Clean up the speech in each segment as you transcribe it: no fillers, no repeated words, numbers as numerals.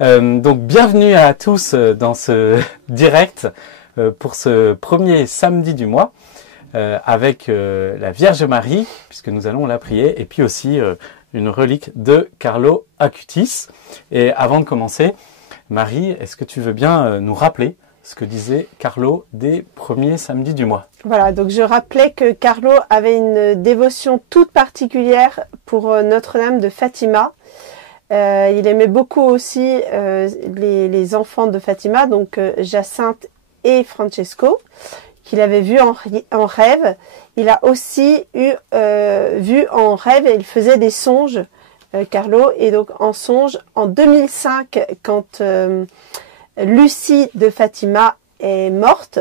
Donc bienvenue à tous dans ce direct pour ce premier samedi du mois avec la Vierge Marie, puisque nous allons la prier, et puis aussi une relique de Carlo Acutis. Et avant de commencer, Marie, est-ce que tu veux bien nous rappeler ce que disait Carlo des premiers samedis du mois? Voilà, donc je rappelais que Carlo avait une dévotion toute particulière pour Notre-Dame de Fatima. Il aimait beaucoup aussi les enfants de Fatima, donc Jacinthe et Francesco, qu'il avait vu en rêve. Il a aussi vu en rêve, et il faisait des songes, Carlo, et donc en songe, en 2005, quand Lucie de Fatima est morte,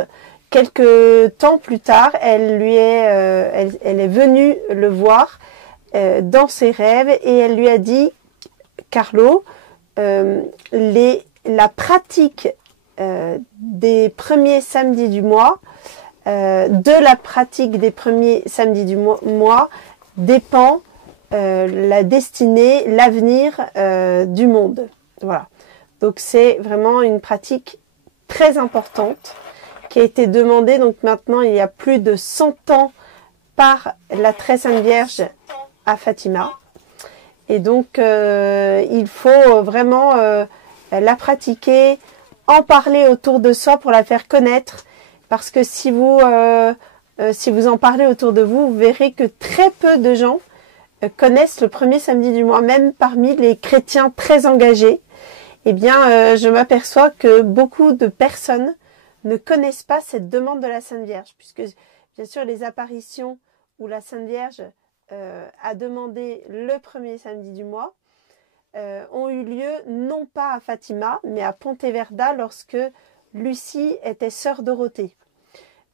quelques temps plus tard, elle est venue le voir dans ses rêves, et elle lui a dit: Carlo, la pratique des premiers samedis du mois, de la pratique des premiers samedis du mois dépend la destinée, l'avenir du monde. Voilà. Donc c'est vraiment une pratique très importante qui a été demandée, donc maintenant il y a plus de 100 ans, par la Très Sainte Vierge à Fatima. Et donc, il faut vraiment la pratiquer, en parler autour de soi pour la faire connaître. Parce que si vous en parlez autour de vous, vous verrez que très peu de gens connaissent le premier samedi du mois. Même parmi les chrétiens très engagés, eh bien, je m'aperçois que beaucoup de personnes ne connaissent pas cette demande de la Sainte Vierge. Puisque, bien sûr, les apparitions où la Sainte Vierge a demandé le premier samedi du mois ont eu lieu non pas à Fatima mais à Ponteverda, lorsque Lucie était sœur Dorothée.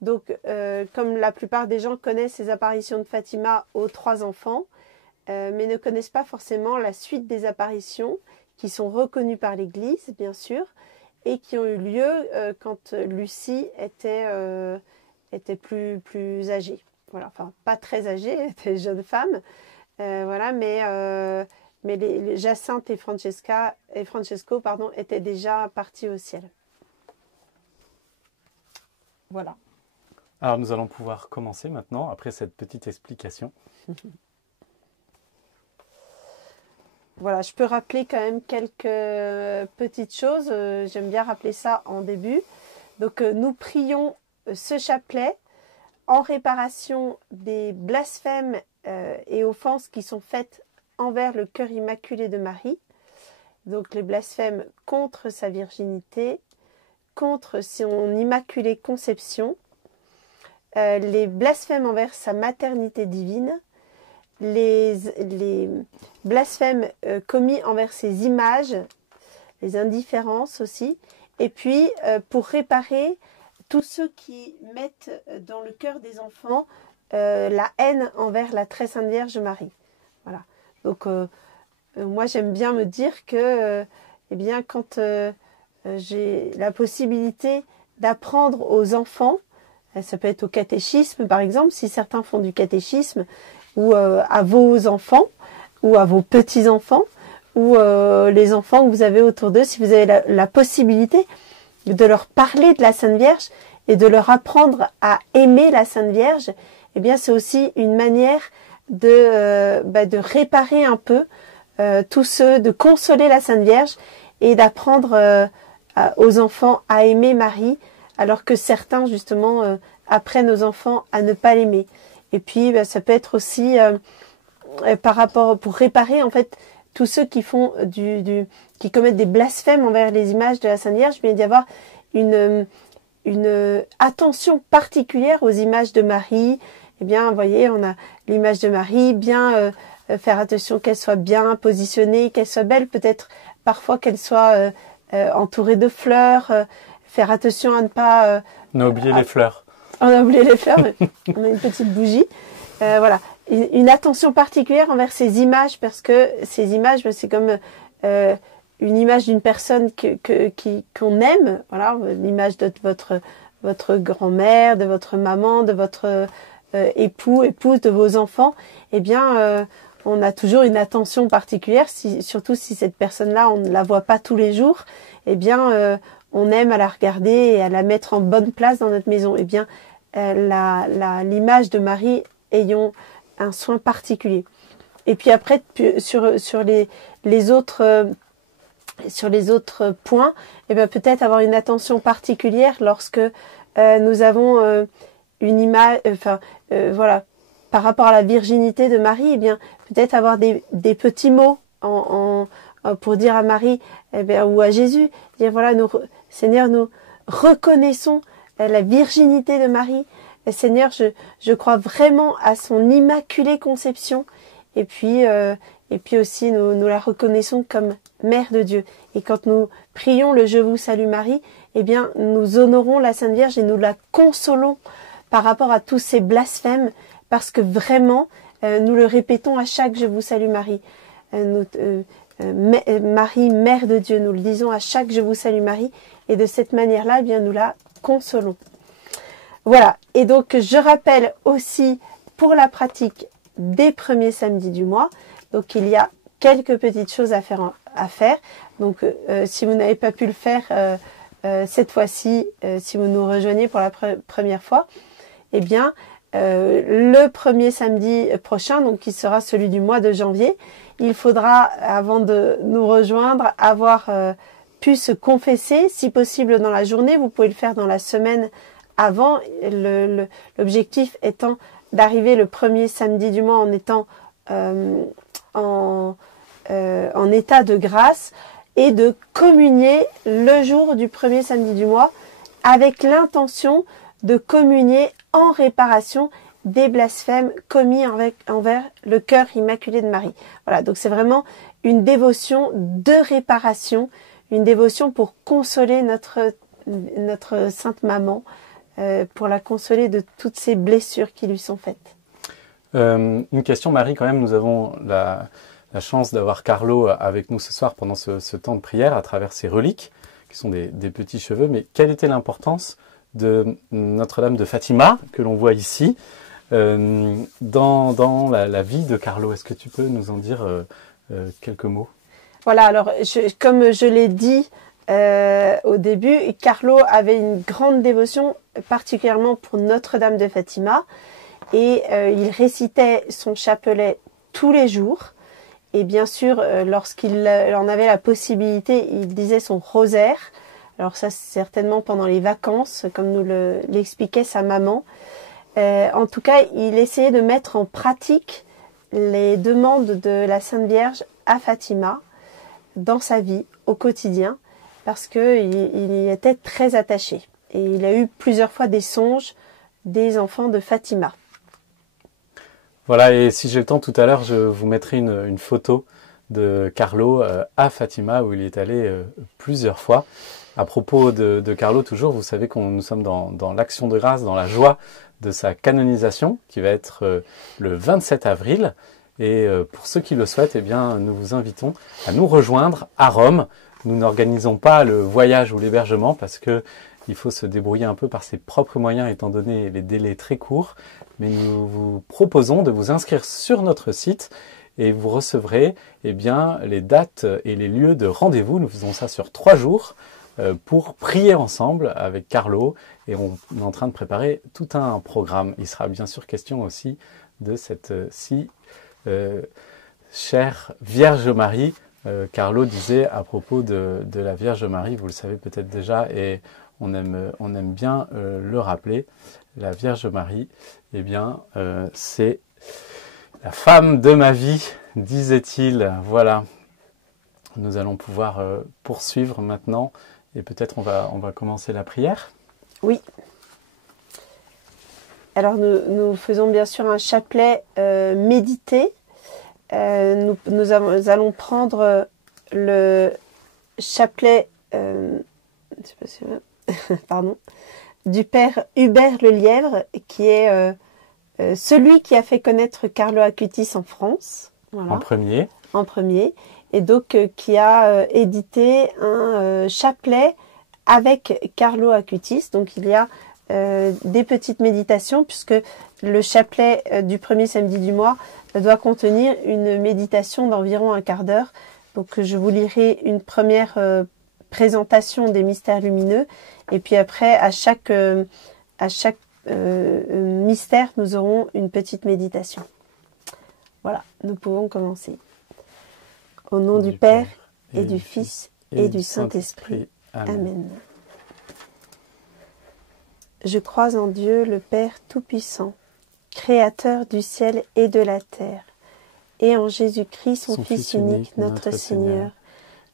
Donc comme la plupart des gens connaissent les apparitions de Fatima aux 3 enfants, mais ne connaissent pas forcément la suite des apparitions qui sont reconnues par l'Église, bien sûr, et qui ont eu lieu quand Lucie était plus âgée. Voilà, enfin pas très âgée, elle était jeune femme, voilà, mais les Jacinthe et Francesco étaient déjà partis au ciel. Voilà. Alors nous allons pouvoir commencer maintenant, après cette petite explication. Voilà, je peux rappeler quand même quelques petites choses, j'aime bien rappeler ça en début. Donc nous prions ce chapelet en réparation des blasphèmes et offenses qui sont faites envers le cœur immaculé de Marie. Donc les blasphèmes contre sa virginité, contre son immaculée conception, les blasphèmes envers sa maternité divine, les blasphèmes commis envers ses images, les indifférences aussi, et puis pour réparer tous ceux qui mettent dans le cœur des enfants la haine envers la Très Sainte Vierge Marie. Voilà. Donc, moi, j'aime bien me dire que, eh bien, quand j'ai la possibilité d'apprendre aux enfants, ça peut être au catéchisme, par exemple, si certains font du catéchisme, ou à vos enfants, ou à vos petits-enfants, ou les enfants que vous avez autour d'eux, si vous avez la possibilité de leur parler de la Sainte Vierge et de leur apprendre à aimer la Sainte Vierge, eh bien c'est aussi une manière de réparer un peu tous ceux, de consoler la Sainte Vierge et d'apprendre aux enfants à aimer Marie, alors que certains justement apprennent aux enfants à ne pas l'aimer. Et puis ça peut être aussi par rapport, pour réparer en fait tous ceux qui font qui commettent des blasphèmes envers les images de la Sainte Vierge, il doit y avoir une attention particulière aux images de Marie. Eh bien, vous voyez, on a l'image de Marie, bien faire attention qu'elle soit bien positionnée, qu'elle soit belle, peut-être parfois qu'elle soit entourée de fleurs, faire attention à ne pas... On a oublié les fleurs. On a oublié les fleurs, on a une petite bougie. Voilà, une attention particulière envers ces images, parce que ces images, c'est comme une image d'une personne qu'on aime, voilà, l'image de votre grand-mère, de votre maman, de votre épouse, de vos enfants. Eh bien, on a toujours une attention particulière, surtout si cette personne-là, on ne la voit pas tous les jours, eh bien, on aime à la regarder et à la mettre en bonne place dans notre maison. Eh bien, l'image de Marie ayant un soin particulier. Et puis après, sur les autres points, eh bien, peut-être avoir une attention particulière lorsque nous avons une image, voilà, par rapport à la virginité de Marie, eh bien, peut-être avoir des petits mots pour dire à Marie, eh bien, ou à Jésus, dire voilà, Seigneur, nous reconnaissons la virginité de Marie. Et Seigneur, je crois vraiment à son immaculée conception. Et puis aussi, nous la reconnaissons comme Mère de Dieu. Et quand nous prions le Je vous salue Marie, eh bien, nous honorons la Sainte Vierge et nous la consolons par rapport à tous ces blasphèmes, parce que vraiment, nous le répétons à chaque Je vous salue Marie. Marie, Mère de Dieu, nous le disons à chaque Je vous salue Marie. Et de cette manière-là, eh bien, nous la consolons. Voilà. Et donc, je rappelle aussi pour la pratique des premiers samedis du mois. Donc, il y a quelques petites choses à faire. Donc, si vous n'avez pas pu le faire cette fois-ci, si vous nous rejoignez pour la première fois, eh bien, le premier samedi prochain, donc qui sera celui du mois de janvier, il faudra, avant de nous rejoindre, avoir pu se confesser, si possible dans la journée. Vous pouvez le faire dans la semaine avant, l'objectif étant d'arriver le premier samedi du mois en étant en état de grâce et de communier le jour du premier samedi du mois avec l'intention de communier en réparation des blasphèmes commis envers le cœur immaculé de Marie. Voilà, donc c'est vraiment une dévotion de réparation, une dévotion pour consoler notre Sainte Maman, pour la consoler de toutes ces blessures qui lui sont faites. Une question, Marie, quand même, nous avons la chance d'avoir Carlo avec nous ce soir pendant ce temps de prière à travers ses reliques, qui sont des petits cheveux, mais quelle était l'importance de Notre-Dame de Fatima, que l'on voit ici, dans la vie de Carlo? Est-ce que tu peux nous en dire quelques mots? Voilà, alors comme je l'ai dit au début, Carlo avait une grande dévotion, particulièrement pour Notre-Dame de Fatima, et il récitait son chapelet tous les jours. Et bien sûr, lorsqu'il en avait la possibilité, il disait son rosaire. Alors ça, certainement pendant les vacances, comme nous l'expliquait sa maman. En tout cas, il essayait de mettre en pratique les demandes de la Sainte Vierge à Fatima dans sa vie, au quotidien, parce qu'il y était très attaché. Et il a eu plusieurs fois des songes des enfants de Fatima. Voilà, et si j'ai le temps tout à l'heure, je vous mettrai une photo de Carlo à Fatima, où il est allé plusieurs fois. À propos de Carlo, toujours, vous savez que nous sommes dans l'action de grâce, dans la joie de sa canonisation, qui va être le 27 avril. Et pour ceux qui le souhaitent, eh bien, nous vous invitons à nous rejoindre à Rome. Nous n'organisons pas le voyage ou l'hébergement parce que il faut se débrouiller un peu par ses propres moyens étant donné les délais très courts. Mais nous vous proposons de vous inscrire sur notre site et vous recevrez eh bien, les dates et les lieux de rendez-vous. Nous faisons ça sur 3 jours pour prier ensemble avec Carlo. Et on est en train de préparer tout un programme. Il sera bien sûr question aussi de cette chère Vierge Marie. Carlo disait à propos de la Vierge Marie, vous le savez peut-être déjà, et on aime bien le rappeler, la Vierge Marie, eh bien, c'est la femme de ma vie, disait-il. Voilà, nous allons pouvoir poursuivre maintenant, et peut-être on va commencer la prière. Oui. Alors nous faisons bien sûr un chapelet médité. Nous allons prendre le chapelet pardon, du père Hubert Le Lièvre, qui est celui qui a fait connaître Carlo Acutis en France. Voilà. En premier. Et donc qui a édité un chapelet avec Carlo Acutis. Donc il y a des petites méditations, puisque le chapelet du premier samedi du mois doit contenir une méditation d'environ un quart d'heure. Donc je vous lirai une première présentation des mystères lumineux, et puis après à chaque mystère nous aurons une petite méditation. Voilà, nous pouvons commencer. Au nom du Père et du Fils et du Saint-Esprit. Amen. Je crois en Dieu, le Père Tout-Puissant, Créateur du ciel et de la terre, et en Jésus-Christ, son Fils unique, notre Seigneur,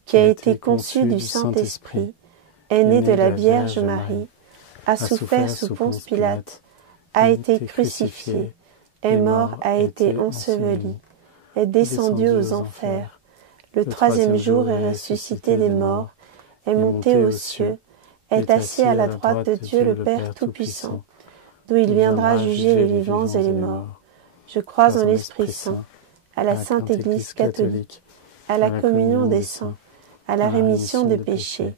qui a été conçu du Saint-Esprit, est né de la Vierge Marie, a souffert sous Ponce Pilate, a été crucifié, est mort, a été enseveli, est descendu aux enfers, le troisième jour est ressuscité des morts, est monté aux cieux, est assis à la droite de Dieu le Père Tout-Puissant, d'où il viendra juger les vivants et les morts. Je crois en l'Esprit Saint, à la Sainte Église catholique, à la communion des saints, à la rémission des péchés,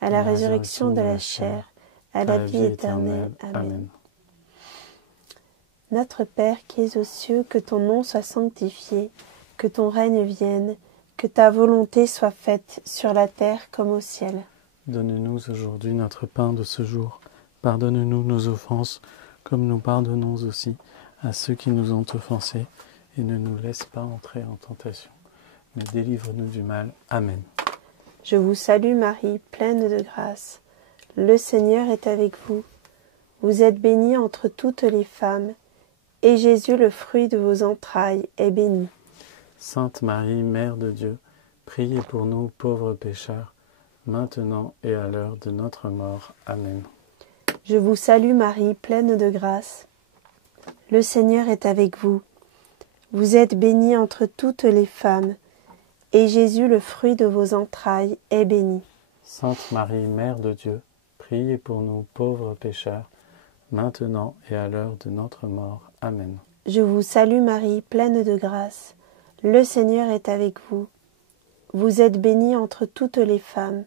à la résurrection de la chair, à la vie éternelle. Amen. Notre Père qui es aux cieux, que ton nom soit sanctifié, que ton règne vienne, que ta volonté soit faite sur la terre comme au ciel. Donne-nous aujourd'hui notre pain de ce jour. Pardonne-nous nos offenses, comme nous pardonnons aussi à ceux qui nous ont offensés, et ne nous laisse pas entrer en tentation, mais délivre-nous du mal. Amen. Je vous salue Marie, pleine de grâce. Le Seigneur est avec vous. Vous êtes bénie entre toutes les femmes, et Jésus, le fruit de vos entrailles, est béni. Sainte Marie, Mère de Dieu, priez pour nous pauvres pécheurs, maintenant et à l'heure de notre mort. Amen. Je vous salue Marie, pleine de grâce. Le Seigneur est avec vous. Vous êtes bénie entre toutes les femmes, et Jésus, le fruit de vos entrailles, est béni. Sainte Marie, Mère de Dieu, priez pour nous pauvres pécheurs, maintenant et à l'heure de notre mort. Amen. Je vous salue Marie, pleine de grâce. Le Seigneur est avec vous. Vous êtes bénie entre toutes les femmes,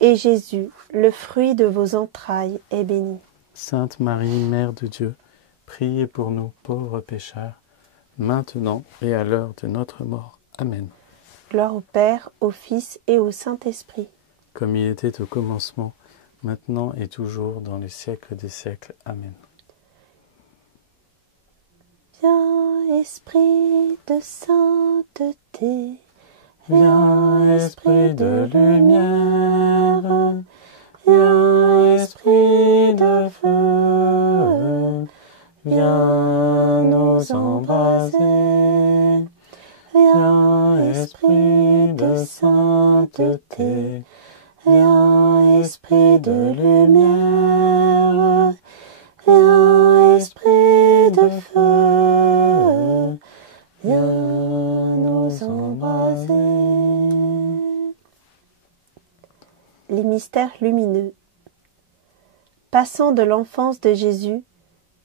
et Jésus, le fruit de vos entrailles, est béni. Sainte Marie, Mère de Dieu, priez pour nous pauvres pécheurs, maintenant et à l'heure de notre mort. Amen. Gloire au Père, au Fils et au Saint-Esprit. Comme il était au commencement, maintenant et toujours, dans les siècles des siècles. Amen. Viens, Esprit de sainteté, viens, Esprit de lumière, viens, Esprit de feu, viens nous embraser. Viens, Esprit de sainteté, viens, Esprit de lumière, viens, Esprit de feu, viens nous embraser. Les mystères lumineux. Passant de l'enfance de Jésus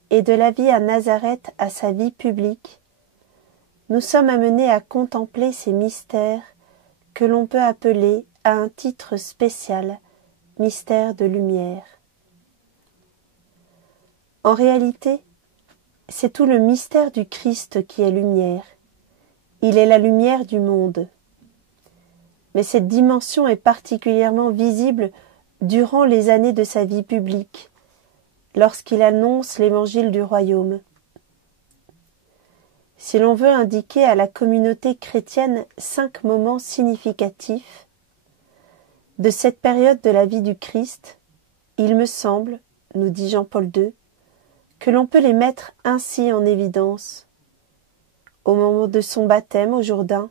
et de la vie à Nazareth à sa vie publique, nous sommes amenés à contempler ces mystères que l'on peut appeler à un titre spécial « mystère de lumière ». En réalité, c'est tout le mystère du Christ qui est lumière. Il est la lumière du monde. Mais cette dimension est particulièrement visible durant les années de sa vie publique, lorsqu'il annonce l'évangile du royaume. Si l'on veut indiquer à la communauté chrétienne 5 moments significatifs de cette période de la vie du Christ, il me semble, nous dit Jean-Paul II, que l'on peut les mettre ainsi en évidence. Au moment de son baptême au Jourdain,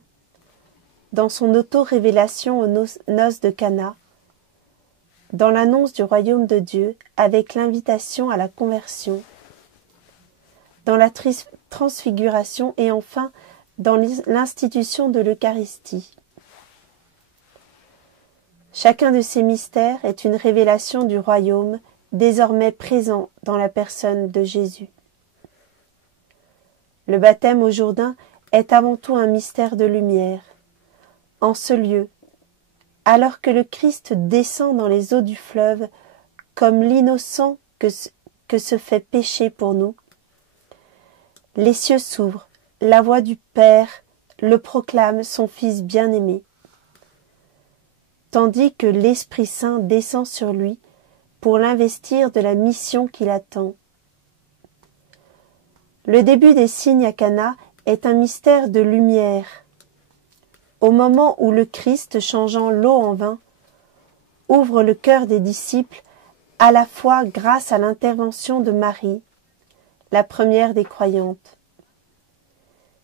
dans son auto-révélation aux noces de Cana, dans l'annonce du royaume de Dieu avec l'invitation à la conversion, dans la transfiguration et enfin dans l'institution de l'Eucharistie. Chacun de ces mystères est une révélation du royaume désormais présent dans la personne de Jésus. Le baptême au Jourdain est avant tout un mystère de lumière. En ce lieu, alors que le Christ descend dans les eaux du fleuve comme l'innocent que se fait pécher pour nous. Les cieux s'ouvrent, la voix du Père le proclame son Fils bien-aimé, tandis que l'Esprit Saint descend sur lui pour l'investir de la mission qui l'attend. Le début des signes à Cana est un mystère de lumière. Au moment où le Christ, changeant l'eau en vin, ouvre le cœur des disciples, à la fois grâce à l'intervention de Marie, la première des croyantes.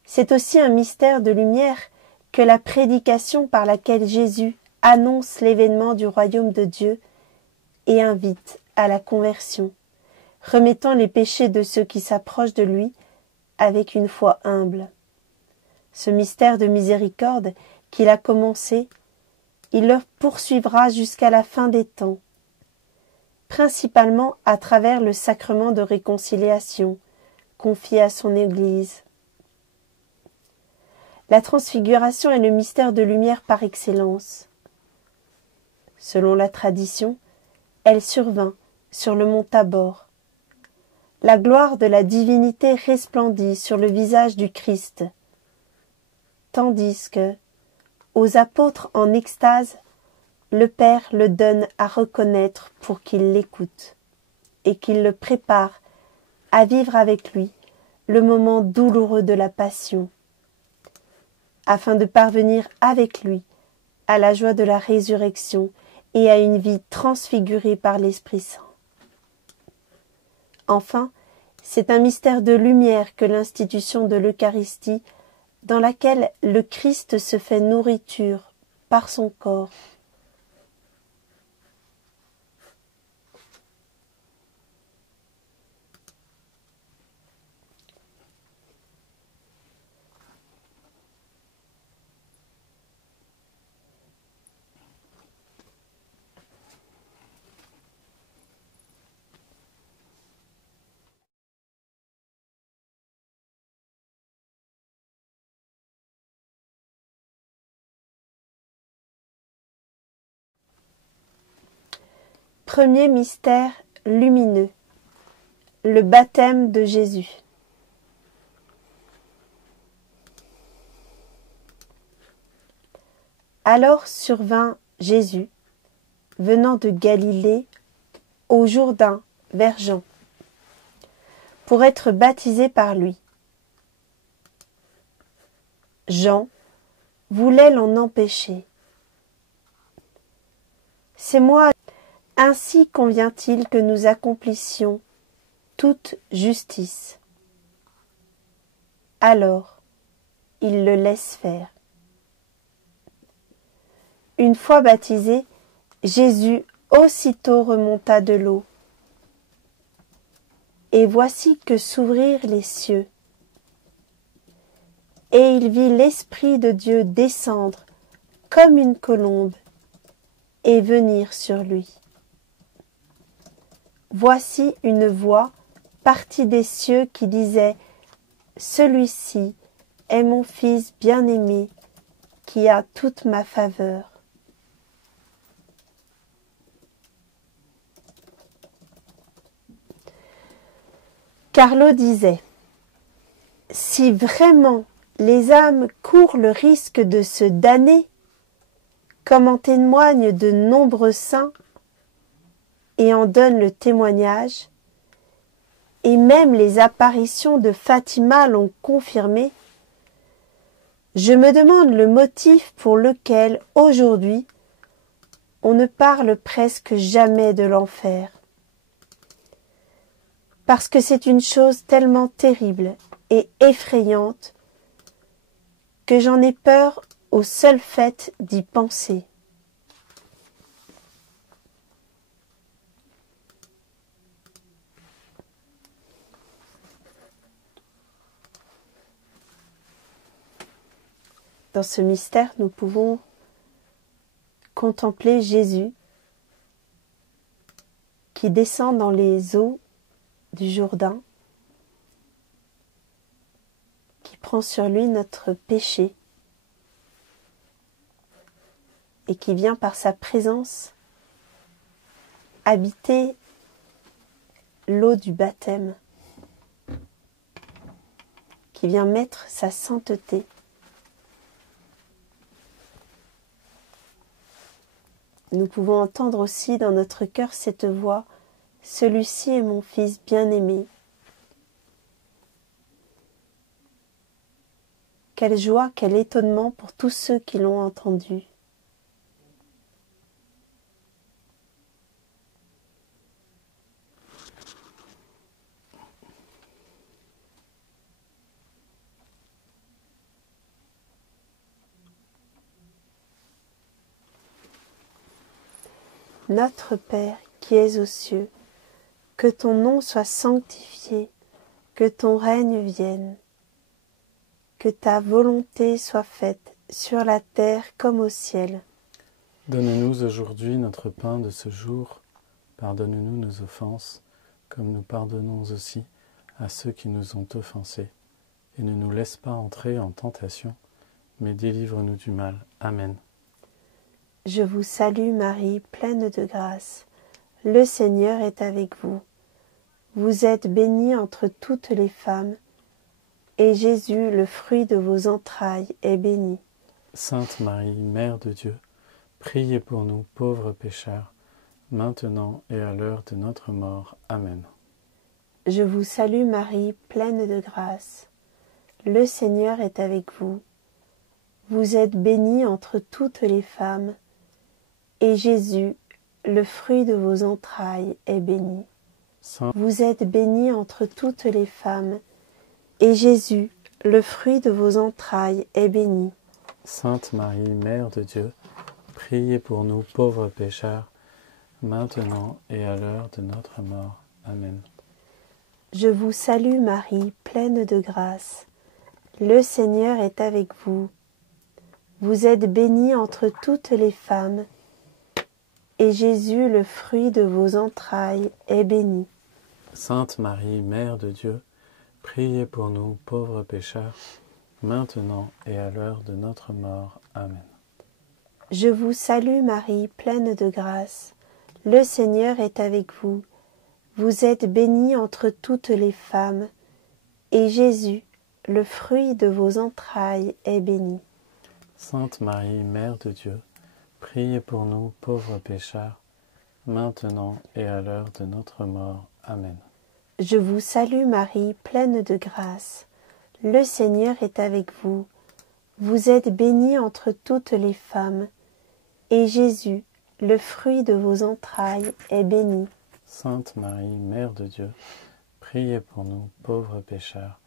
C'est aussi un mystère de lumière que la prédication par laquelle Jésus annonce l'événement du royaume de Dieu et invite à la conversion, remettant les péchés de ceux qui s'approchent de lui avec une foi humble. Ce mystère de miséricorde qu'il a commencé, il le poursuivra jusqu'à la fin des temps, principalement à travers le sacrement de réconciliation confié à son Église. La transfiguration est le mystère de lumière par excellence. Selon la tradition, elle survint sur le mont Tabor. La gloire de la divinité resplendit sur le visage du Christ, tandis que, aux apôtres en extase, le Père le donne à reconnaître pour qu'ils l'écoutent et qu'il le prépare à vivre avec lui le moment douloureux de la passion, afin de parvenir avec lui à la joie de la résurrection et à une vie transfigurée par l'Esprit Saint. Enfin, c'est un mystère de lumière que l'institution de l'Eucharistie, dans laquelle le Christ se fait nourriture par son corps. Premier mystère lumineux, le baptême de Jésus. Alors survint Jésus, venant de Galilée, au Jourdain, vers Jean, pour être baptisé par lui. Jean voulait l'en empêcher. C'est moi, ainsi convient-il que nous accomplissions toute justice. Alors, il le laisse faire. Une fois baptisé, Jésus aussitôt remonta de l'eau. Et voici que s'ouvrirent les cieux. Et il vit l'Esprit de Dieu descendre comme une colombe et venir sur lui. Voici une voix partie des cieux qui disait « Celui-ci est mon Fils bien-aimé qui a toute ma faveur. » Carlo disait « Si vraiment les âmes courent le risque de se damner, comme en témoignent de nombreux saints, et en donnent le témoignage, et même les apparitions de Fatima l'ont confirmé, je me demande le motif pour lequel, aujourd'hui, on ne parle presque jamais de l'enfer. Parce que c'est une chose tellement terrible et effrayante que j'en ai peur au seul fait d'y penser. Dans ce mystère, nous pouvons contempler Jésus qui descend dans les eaux du Jourdain, qui prend sur lui notre péché et qui vient par sa présence habiter l'eau du baptême, qui vient mettre sa sainteté. Nous pouvons entendre aussi dans notre cœur cette voix, « Celui-ci est mon Fils bien-aimé ». Quelle joie, quel étonnement pour tous ceux qui l'ont entendu. Notre Père qui es aux cieux, que ton nom soit sanctifié, que ton règne vienne, que ta volonté soit faite sur la terre comme au ciel. Donne-nous aujourd'hui notre pain de ce jour. Pardonne-nous nos offenses, comme nous pardonnons aussi à ceux qui nous ont offensés. Et ne nous laisse pas entrer en tentation, mais délivre-nous du mal. Amen. Je vous salue Marie, pleine de grâce. Le Seigneur est avec vous. Vous êtes bénie entre toutes les femmes, et Jésus, le fruit de vos entrailles, est béni. Sainte Marie, Mère de Dieu, priez pour nous pauvres pécheurs, maintenant et à l'heure de notre mort. Amen. Je vous salue Marie, pleine de grâce. Le Seigneur est avec vous. Vous êtes bénie entre toutes les femmes, et Jésus, le fruit de vos entrailles, est béni. Vous êtes bénie entre toutes les femmes, et Jésus, le fruit de vos entrailles, est béni. Sainte Marie, Mère de Dieu, priez pour nous pauvres pécheurs, maintenant et à l'heure de notre mort. Amen. Je vous salue Marie, pleine de grâce. Le Seigneur est avec vous. Vous êtes bénie entre toutes les femmes, et Jésus, le fruit de vos entrailles, est béni. Sainte Marie, Mère de Dieu, priez pour nous pauvres pécheurs, maintenant et à l'heure de notre mort. Amen. Je vous salue Marie, pleine de grâce. Le Seigneur est avec vous. Vous êtes bénie entre toutes les femmes, et Jésus, le fruit de vos entrailles, est béni. Sainte Marie, Mère de Dieu, priez pour nous pauvres pécheurs, maintenant et à l'heure de notre mort. Amen. Je vous salue Marie, pleine de grâce. Le Seigneur est avec vous. Vous êtes bénie entre toutes les femmes, et Jésus, le fruit de vos entrailles, est béni. Sainte Marie, Mère de Dieu, priez pour nous pauvres pécheurs,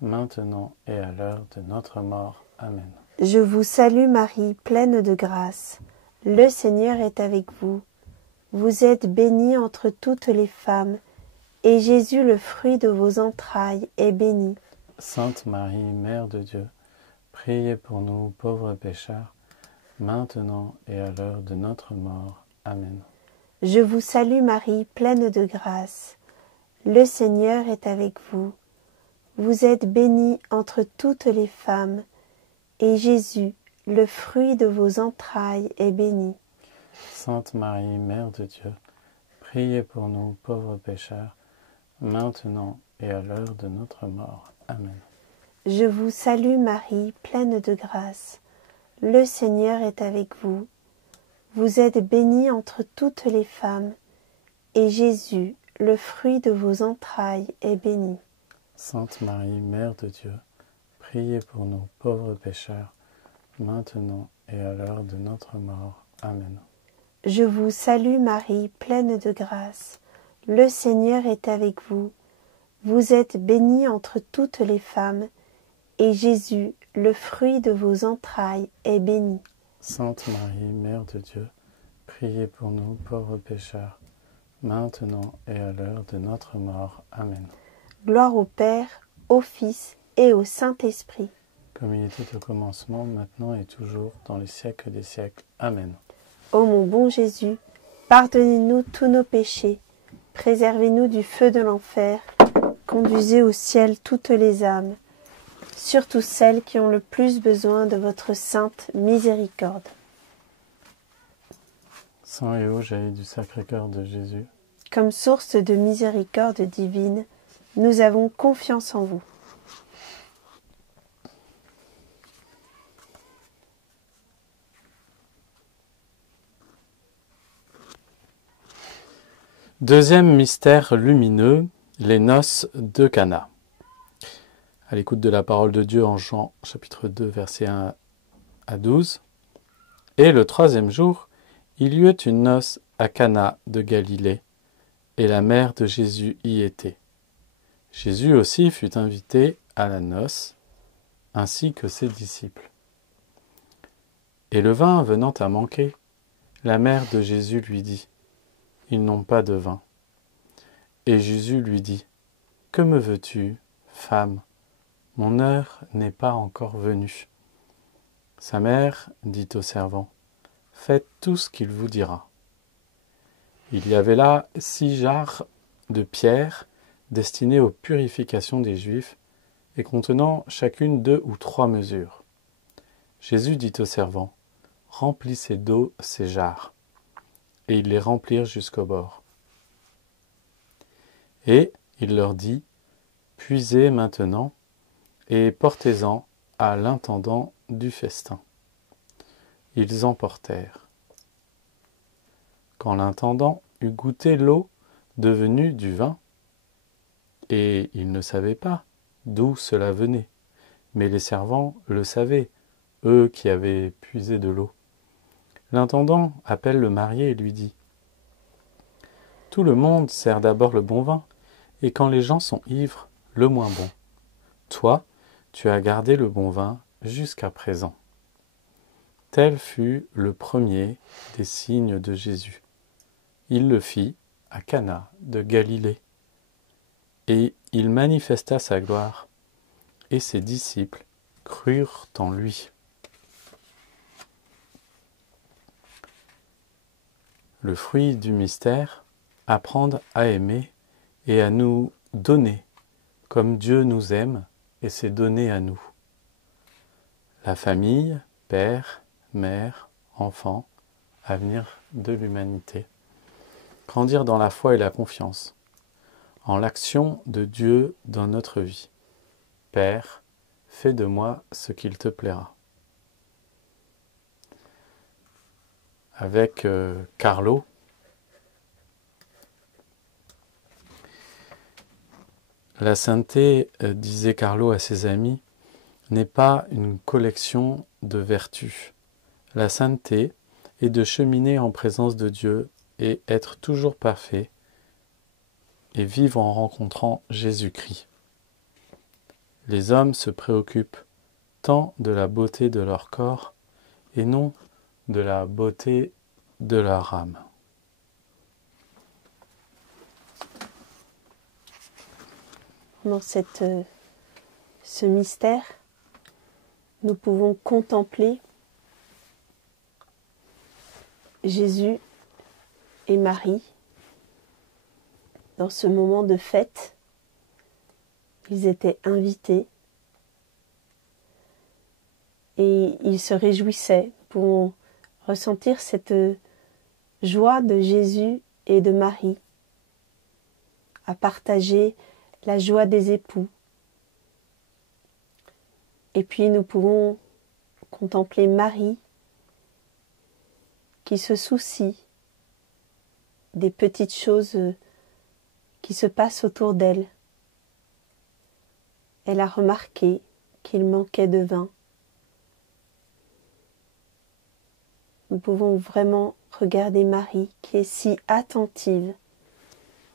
maintenant et à l'heure de notre mort. Amen. Je vous salue Marie, pleine de grâce. Le Seigneur est avec vous. Vous êtes bénie entre toutes les femmes, et Jésus, le fruit de vos entrailles, est béni. Sainte Marie, Mère de Dieu, priez pour nous pauvres pécheurs, maintenant et à l'heure de notre mort. Amen. Je vous salue Marie, pleine de grâce. Le Seigneur est avec vous. Vous êtes bénie entre toutes les femmes, et Jésus, le fruit de vos entrailles, est béni. Sainte Marie, Mère de Dieu, priez pour nous pauvres pécheurs, maintenant et à l'heure de notre mort. Amen. Je vous salue Marie, pleine de grâce. Le Seigneur est avec vous. Vous êtes bénie entre toutes les femmes, et Jésus, le fruit de vos entrailles, est béni. Sainte Marie, Mère de Dieu, priez pour nous pauvres pécheurs, maintenant et à l'heure de notre mort. Amen. Je vous salue Marie, pleine de grâce. Le Seigneur est avec vous. Vous êtes bénie entre toutes les femmes, et Jésus, le fruit de vos entrailles, est béni. Sainte Marie, Mère de Dieu, priez pour nous pauvres pécheurs, maintenant et à l'heure de notre mort. Amen. Gloire au Père, au Fils et au Saint-Esprit. Comme il était au commencement, maintenant et toujours, dans les siècles des siècles. Amen. Ô mon bon Jésus, pardonnez-nous tous nos péchés, préservez-nous du feu de l'enfer, conduisez au ciel toutes les âmes, surtout celles qui ont le plus besoin de votre sainte miséricorde. Sang et eau jaillit du Sacré-Cœur de Jésus, Comme source de miséricorde divine, nous avons confiance en vous. Deuxième mystère lumineux, les noces de Cana. À l'écoute de la parole de Dieu en Jean chapitre 2, versets 1 à 12. Et le troisième jour, il y eut une noce à Cana de Galilée, et la mère de Jésus y était. Jésus aussi fut invité à la noce, ainsi que ses disciples. Et le vin venant à manquer, la mère de Jésus lui dit, « Ils n'ont pas de vin. » Et Jésus lui dit, « Que me veux-tu, femme? Mon heure n'est pas encore venue. » Sa mère dit au servant, « Faites tout ce qu'il vous dira. » Il y avait là 6 jarres de pierre destinées aux purifications des Juifs et contenant chacune 2 ou 3 mesures. Jésus dit au servant, « Remplissez d'eau ces jarres. » Et ils les remplirent jusqu'au bord. Et il leur dit, « Puisez maintenant et portez-en à l'intendant du festin. » Ils emportèrent. Quand l'intendant eut goûté l'eau devenue du vin, et il ne savait pas d'où cela venait, mais les servants le savaient, eux qui avaient puisé de l'eau. L'intendant appelle le marié et lui dit, « Tout le monde sert d'abord le bon vin, et quand les gens sont ivres, le moins bon. Toi, tu as gardé le bon vin jusqu'à présent. » Tel fut le premier des signes de Jésus. Il le fit à Cana de Galilée. Et il manifesta sa gloire, et ses disciples crurent en lui. Le fruit du mystère, apprendre à aimer et à nous donner, comme Dieu nous aime et s'est donné à nous. La famille, père, mère, enfant, avenir de l'humanité. Grandir dans la foi et la confiance, en l'action de Dieu dans notre vie. Père, fais de moi ce qu'il te plaira. Avec Carlo, la sainteté, disait Carlo à ses amis, n'est pas une collection de vertus. La sainteté est de cheminer en présence de Dieu et être toujours parfait et vivre en rencontrant Jésus-Christ. Les hommes se préoccupent tant de la beauté de leur corps et non de la beauté de leur âme. Dans ce mystère, nous pouvons contempler Jésus et Marie dans ce moment de fête. Ils étaient invités et ils se réjouissaient pour ressentir cette joie de Jésus et de Marie à partager la joie des époux. Et puis nous pouvons contempler Marie qui se soucie des petites choses qui se passent autour d'elle. Elle a remarqué qu'il manquait de vin. Nous pouvons vraiment regarder Marie qui est si attentive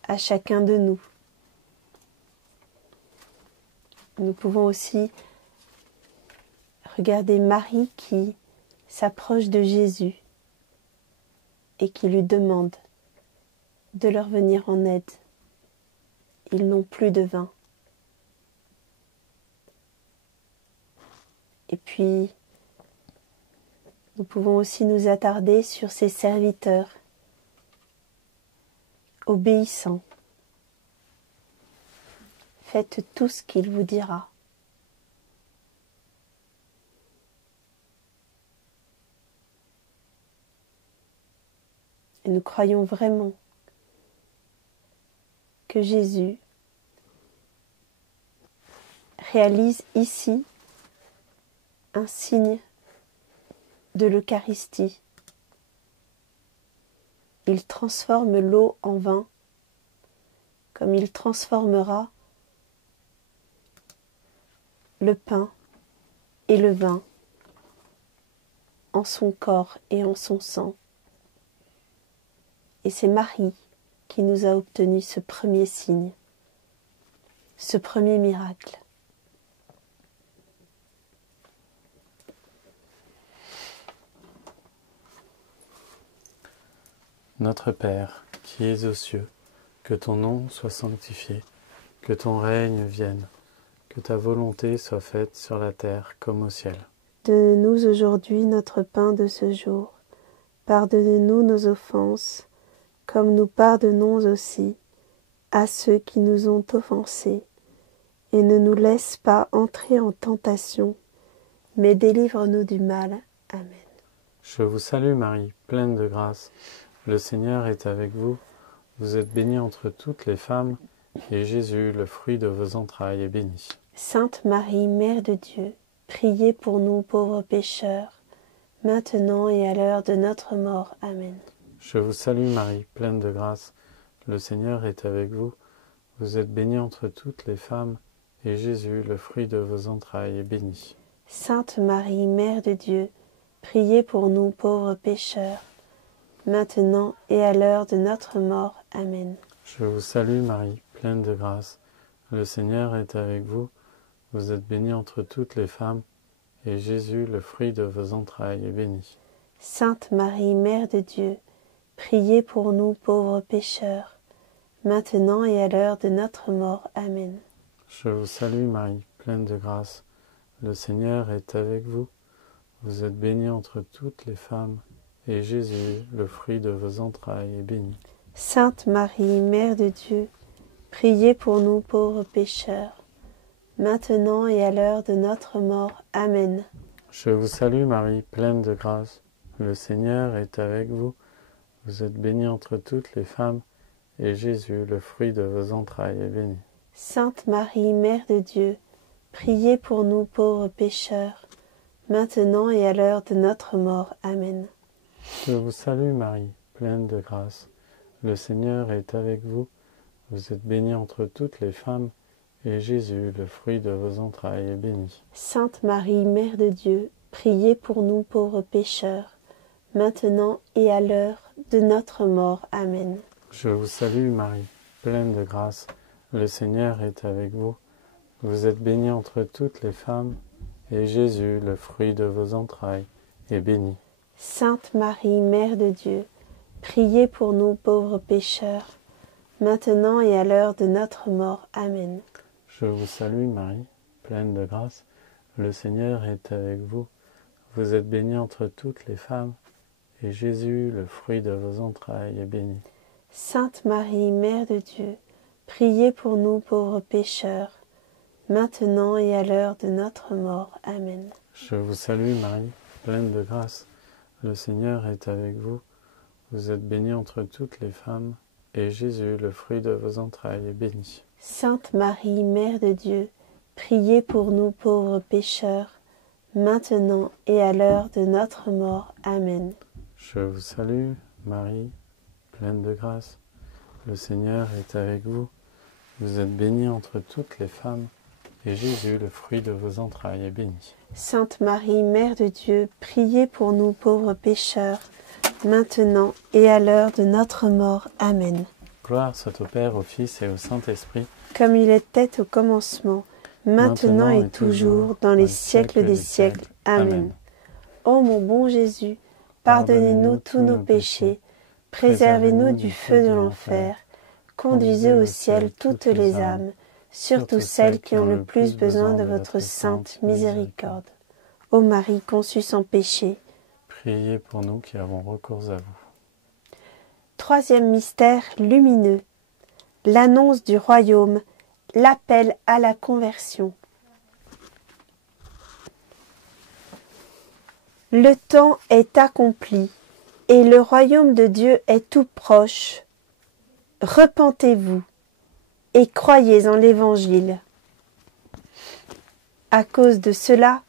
à chacun de nous. Nous pouvons aussi regarder Marie qui s'approche de Jésus et qui lui demande de leur venir en aide. Ils n'ont plus de vin. Et puis, nous pouvons aussi nous attarder sur ces serviteurs obéissants. Faites tout ce qu'il vous dira. Et nous croyons vraiment que Jésus réalise ici un signe de l'Eucharistie. Il transforme l'eau en vin, comme il transformera le pain et le vin en son corps et en son sang. Et c'est Marie qui nous a obtenu ce premier signe, ce premier miracle. Notre Père, qui es aux cieux, que ton nom soit sanctifié, que ton règne vienne, que ta volonté soit faite sur la terre comme au ciel. Donne-nous aujourd'hui notre pain de ce jour. Pardonne-nous nos offenses, comme nous pardonnons aussi à ceux qui nous ont offensés. Et ne nous laisse pas entrer en tentation, mais délivre-nous du mal. Amen. Je vous salue Marie, pleine de grâce. Le Seigneur est avec vous. Vous êtes bénie entre toutes les femmes, et Jésus, le fruit de vos entrailles, est béni. Sainte Marie, Mère de Dieu, priez pour nous pauvres pécheurs, maintenant et à l'heure de notre mort. Amen. Je vous salue Marie, pleine de grâce. Le Seigneur est avec vous. Vous êtes bénie entre toutes les femmes, et Jésus, le fruit de vos entrailles, est béni. Sainte Marie, Mère de Dieu, priez pour nous pauvres pécheurs, maintenant et à l'heure de notre mort. Amen. Je vous salue Marie, pleine de grâce. Le Seigneur est avec vous. Vous êtes bénie entre toutes les femmes, et Jésus, le fruit de vos entrailles, est béni. Sainte Marie, Mère de Dieu, priez pour nous pauvres pécheurs, maintenant et à l'heure de notre mort. Amen. Je vous salue Marie, pleine de grâce. Le Seigneur est avec vous. Vous êtes bénie entre toutes les femmes, et Jésus, le fruit de vos entrailles, est béni. Sainte Marie, Mère de Dieu, priez pour nous pauvres pécheurs, maintenant et à l'heure de notre mort. Amen. Je vous salue Marie, pleine de grâce. Le Seigneur est avec vous. Vous êtes bénie entre toutes les femmes, et Jésus, le fruit de vos entrailles, est béni. Sainte Marie, Mère de Dieu, priez pour nous pauvres pécheurs, maintenant et à l'heure de notre mort. Amen. Je vous salue Marie, pleine de grâce. Le Seigneur est avec vous. Vous êtes bénie entre toutes les femmes, et Jésus, le fruit de vos entrailles, est béni. Sainte Marie, Mère de Dieu, priez pour nous pauvres pécheurs, maintenant et à l'heure de notre mort. Amen. Je vous salue Marie, pleine de grâce. Le Seigneur est avec vous. Vous êtes bénie entre toutes les femmes, et Jésus, le fruit de vos entrailles, est béni. Sainte Marie, Mère de Dieu, priez pour nous pauvres pécheurs, maintenant et à l'heure de notre mort. Amen. Je vous salue Marie, pleine de grâce. Le Seigneur est avec vous. Vous êtes bénie entre toutes les femmes, et Jésus, le fruit de vos entrailles, est béni. Sainte Marie, Mère de Dieu, priez pour nous pauvres pécheurs, maintenant et à l'heure de notre mort. Amen. Je vous salue Marie, pleine de grâce. Le Seigneur est avec vous. Vous êtes bénie entre toutes les femmes, et Jésus, le fruit de vos entrailles, est béni. Sainte Marie, Mère de Dieu, priez pour nous pauvres pécheurs, maintenant et à l'heure de notre mort. Amen. Je vous salue Marie, pleine de grâce. Le Seigneur est avec vous. Vous êtes bénie entre toutes les femmes, et Jésus, le fruit de vos entrailles, est béni. Sainte Marie, Mère de Dieu, priez pour nous pauvres pécheurs, maintenant et à l'heure de notre mort. Amen. Gloire soit au Père, au Fils et au Saint-Esprit, comme il était au commencement, maintenant et toujours, dans les siècles des siècles. Amen. Ô mon bon Jésus, pardonnez-nous tous nos péchés, préservez-nous du feu de l'enfer, conduisez au ciel toutes les âmes, surtout celles qui ont le plus besoin de votre sainte miséricorde. Ô Marie conçue sans péché, priez pour nous qui avons recours à vous. Troisième mystère lumineux, l'annonce du royaume, l'appel à la conversion. Le temps est accompli et le royaume de Dieu est tout proche. Repentez-vous. et croyez en l'Évangile. À cause de cela,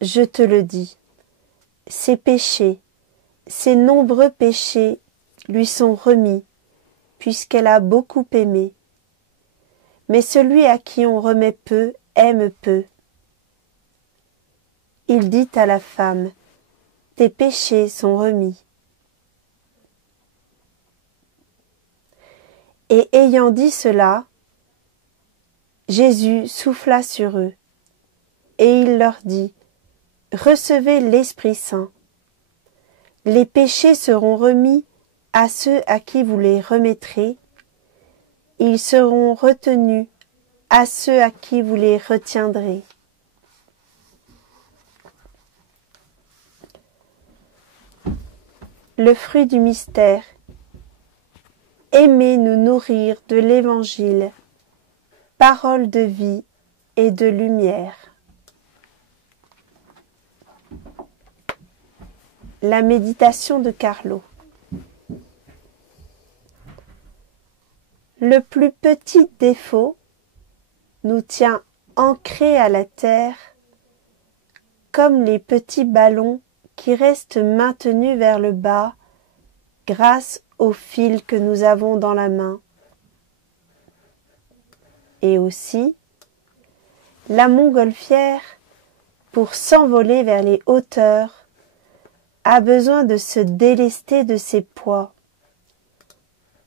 je te le dis, ses péchés, ses nombreux péchés lui sont remis, puisqu'elle a beaucoup aimé. Mais celui à qui on remet peu aime peu. Il dit à la femme, tes péchés sont remis. Et ayant dit cela, Jésus souffla sur eux, et il leur dit, recevez l'Esprit Saint. Les péchés seront remis à ceux à qui vous les remettrez, ils seront retenus à ceux à qui vous les retiendrez. Le fruit du mystère. Aimez nous nourrir de l'Évangile, parole de vie et de lumière. La méditation de Carlo. Le plus petit défaut nous tient ancrés à la terre comme les petits ballons qui restent maintenus vers le bas grâce au fil que nous avons dans la main. Et aussi, la montgolfière, pour s'envoler vers les hauteurs, a besoin de se délester de ses poids,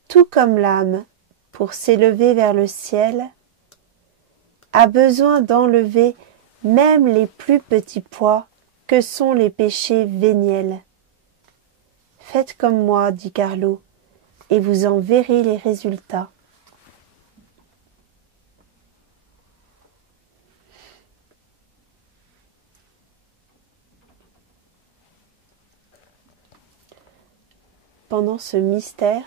tout comme l'âme, pour s'élever vers le ciel, a besoin d'enlever même les plus petits poids que sont les péchés véniels. Faites comme moi, dit Carlo, et vous en verrez les résultats. Pendant ce mystère,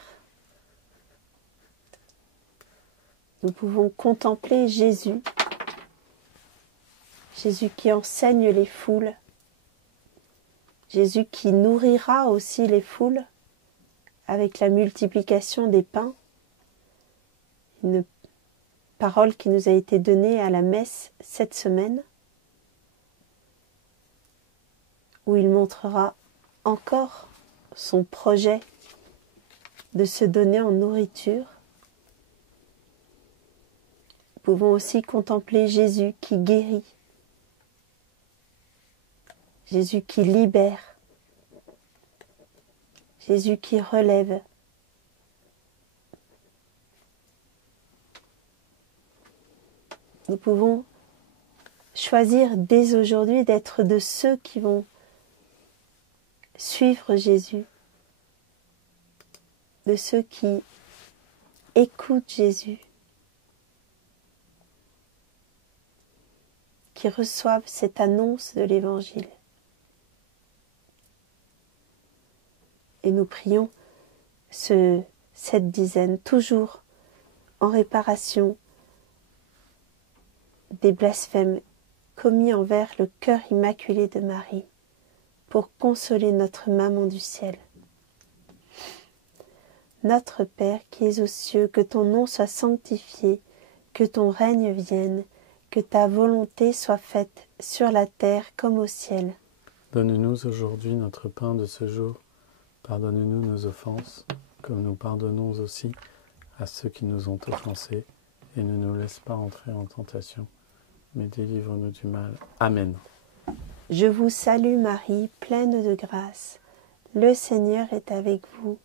nous pouvons contempler Jésus, Jésus qui enseigne les foules, Jésus qui nourrira aussi les foules avec la multiplication des pains, une parole qui nous a été donnée à la messe cette semaine, où il montrera encore son projet de se donner en nourriture. Nous pouvons aussi contempler Jésus qui guérit, Jésus qui libère, Jésus qui relève. Nous pouvons choisir dès aujourd'hui d'être de ceux qui vont suivre Jésus, de ceux qui écoutent Jésus, qui reçoivent cette annonce de l'Évangile. Et nous prions cette dizaine, toujours en réparation des blasphèmes commis envers le cœur immaculé de Marie, pour consoler notre Maman du ciel. Notre Père qui es aux cieux, que ton nom soit sanctifié, que ton règne vienne, que ta volonté soit faite sur la terre comme au ciel. Donne-nous aujourd'hui notre pain de ce jour. Pardonne-nous nos offenses, comme nous pardonnons aussi à ceux qui nous ont offensés, et ne nous laisse pas entrer en tentation, mais délivre-nous du mal. Amen. Je vous salue Marie, pleine de grâce. Le Seigneur est avec vous.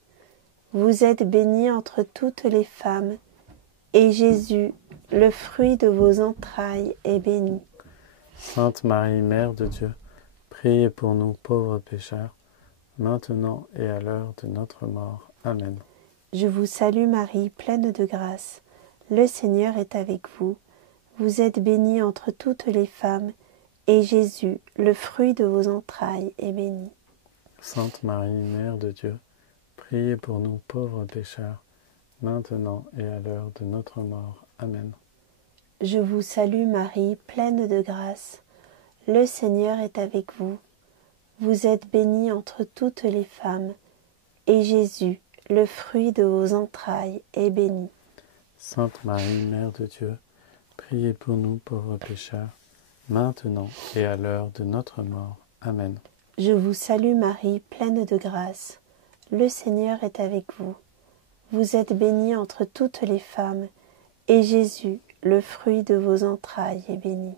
Vous êtes bénie entre toutes les femmes, et Jésus, le fruit de vos entrailles, est béni. Sainte Marie, Mère de Dieu, priez pour nous pauvres pécheurs, maintenant et à l'heure de notre mort. Amen. Je vous salue Marie, pleine de grâce. Le Seigneur est avec vous. Vous êtes bénie entre toutes les femmes, et Jésus, le fruit de vos entrailles, est béni. Sainte Marie, Mère de Dieu, priez pour nous pauvres pécheurs, maintenant et à l'heure de notre mort. Amen. Je vous salue Marie, pleine de grâce. Le Seigneur est avec vous. Vous êtes bénie entre toutes les femmes, et Jésus, le fruit de vos entrailles, est béni. Sainte Marie, Mère de Dieu, priez pour nous pauvres pécheurs, maintenant et à l'heure de notre mort. Amen. Je vous salue Marie, pleine de grâce. Le Seigneur est avec vous. Vous êtes bénie entre toutes les femmes, et Jésus, le fruit de vos entrailles, est béni.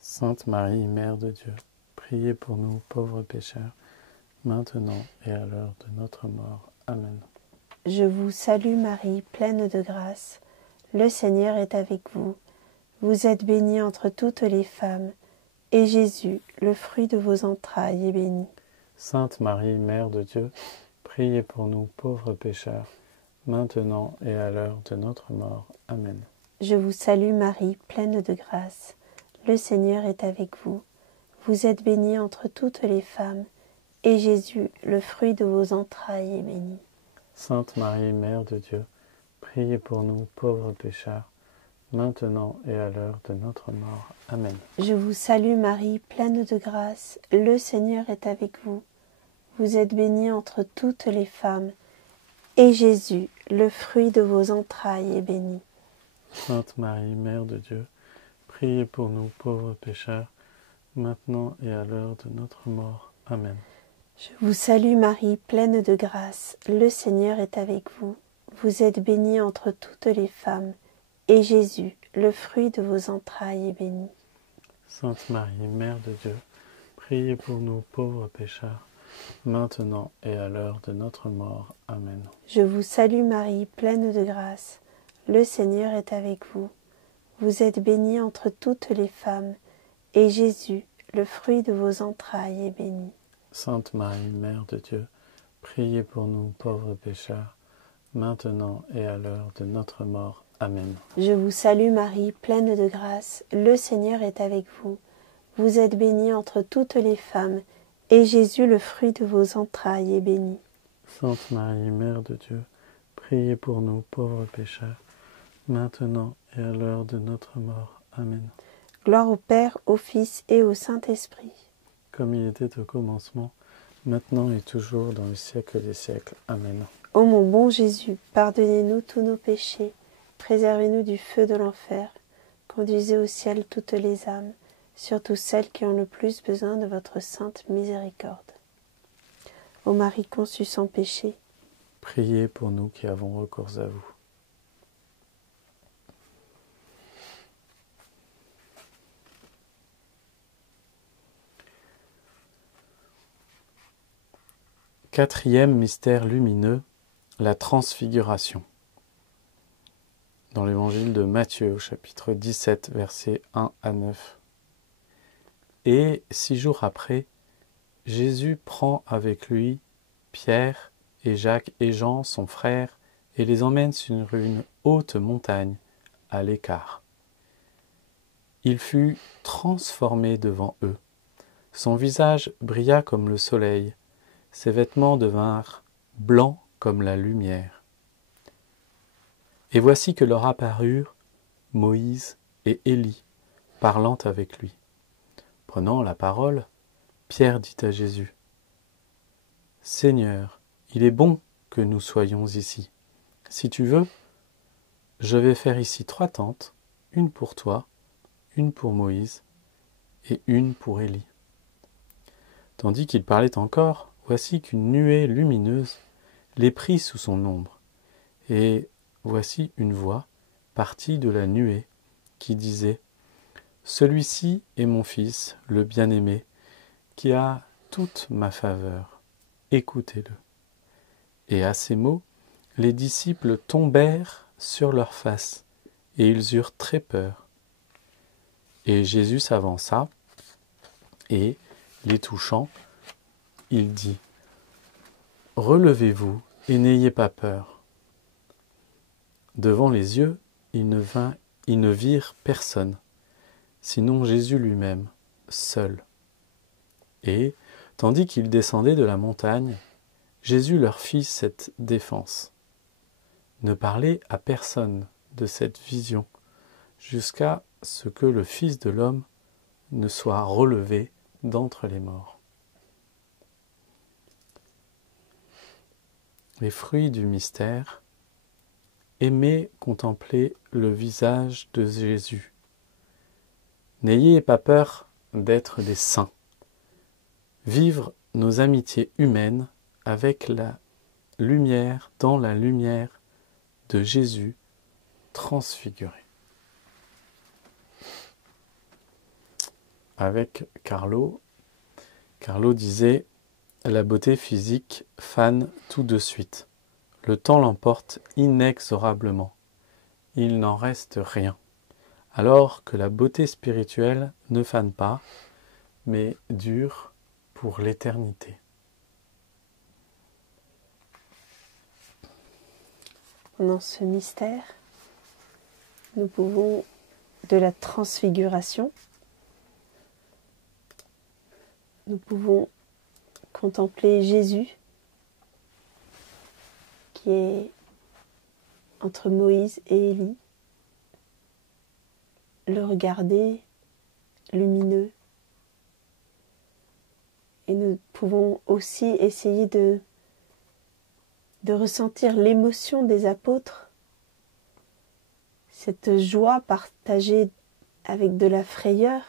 Sainte Marie, Mère de Dieu, priez pour nous pauvres pécheurs, maintenant et à l'heure de notre mort. Amen. Je vous salue Marie, pleine de grâce. Le Seigneur est avec vous. Vous êtes bénie entre toutes les femmes, et Jésus, le fruit de vos entrailles, est béni. Sainte Marie, Mère de Dieu, priez pour nous pauvres pécheurs, maintenant et à l'heure de notre mort. Amen. Je vous salue Marie, pleine de grâce. Le Seigneur est avec vous. Vous êtes bénie entre toutes les femmes, et Jésus, le fruit de vos entrailles, est béni. Sainte Marie, Mère de Dieu, priez pour nous pauvres pécheurs, maintenant et à l'heure de notre mort. Amen. Je vous salue Marie, pleine de grâce. Le Seigneur est avec vous. Vous êtes bénie entre toutes les femmes, et Jésus, le fruit de vos entrailles, est béni. Sainte Marie, Mère de Dieu, priez pour nous pauvres pécheurs, maintenant et à l'heure de notre mort. Amen. Je vous salue Marie, pleine de grâce. Le Seigneur est avec vous. Vous êtes bénie entre toutes les femmes, et Jésus, le fruit de vos entrailles, est béni. Sainte Marie, Mère de Dieu, priez pour nous pauvres pécheurs, maintenant et à l'heure de notre mort. Amen. Je vous salue Marie, pleine de grâce. Le Seigneur est avec vous. Vous êtes bénie entre toutes les femmes, et Jésus, le fruit de vos entrailles, est béni. Sainte Marie, Mère de Dieu, priez pour nous pauvres pécheurs, maintenant et à l'heure de notre mort. Amen. Je vous salue Marie, pleine de grâce. Le Seigneur est avec vous. Vous êtes bénie entre toutes les femmes, et Jésus, le fruit de vos entrailles, est béni. Sainte Marie, Mère de Dieu, priez pour nous pauvres pécheurs, maintenant et à l'heure de notre mort. Amen. Gloire au Père, au Fils et au Saint-Esprit. Comme il était au commencement, maintenant et toujours dans le siècle des siècles. Amen. Ô mon bon Jésus, pardonnez-nous tous nos péchés, préservez-nous du feu de l'enfer, conduisez au ciel toutes les âmes, surtout celles qui ont le plus besoin de votre sainte miséricorde. Ô Marie conçue sans péché, Priez pour nous qui avons recours à vous. Quatrième mystère lumineux, la transfiguration. Dans l'évangile de Matthieu, au chapitre 17, versets 1 à 9. Et 6 jours après, Jésus prend avec lui Pierre et Jacques et Jean, son frère, et les emmène sur une haute montagne, à l'écart. Il fut transformé devant eux. Son visage brilla comme le soleil. Ses vêtements devinrent blancs comme la lumière. Et voici que leur apparurent Moïse et Élie, parlant avec lui. Prenant la parole, Pierre dit à Jésus : « Seigneur, il est bon que nous soyons ici. Si tu veux, je vais faire ici 3 tentes, une pour toi, une pour Moïse et une pour Élie. » Tandis qu'il parlait encore, voici qu'une nuée lumineuse les prit sous son ombre. Et voici une voix partie de la nuée qui disait : « Celui-ci est mon fils, le bien-aimé, qui a toute ma faveur. Écoutez-le. » Et à ces mots, les disciples tombèrent sur leurs faces, et ils eurent très peur. Et Jésus s'avança, et, les touchant, il dit : « Relevez-vous et n'ayez pas peur. » Devant les yeux, ils ne virent personne, sinon Jésus lui-même, seul. Et, tandis qu'ils descendaient de la montagne, Jésus leur fit cette défense : ne parlez à personne de cette vision, jusqu'à ce que le Fils de l'homme ne soit relevé d'entre les morts. Les fruits du mystère, aimez contempler le visage de Jésus. N'ayez pas peur d'être des saints. Vivre nos amitiés humaines avec la lumière, dans la lumière de Jésus transfiguré. Avec Carlo disait « La beauté physique fane tout de suite. Le temps l'emporte inexorablement. Il n'en reste rien. Alors que la beauté spirituelle ne fane pas, mais dure pour l'éternité. » Dans ce mystère, nous pouvons, de la transfiguration, nous pouvons contempler Jésus qui est entre Moïse et Élie, le regarder lumineux. Et nous pouvons aussi essayer de ressentir l'émotion des apôtres, cette joie partagée avec de la frayeur,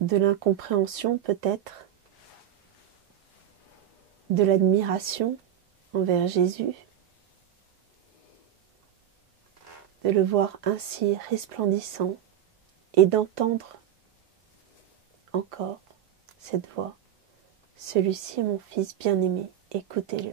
de l'incompréhension peut-être, de l'admiration envers Jésus, de le voir ainsi resplendissant et d'entendre encore cette voix. Celui-ci est mon fils bien-aimé, écoutez-le.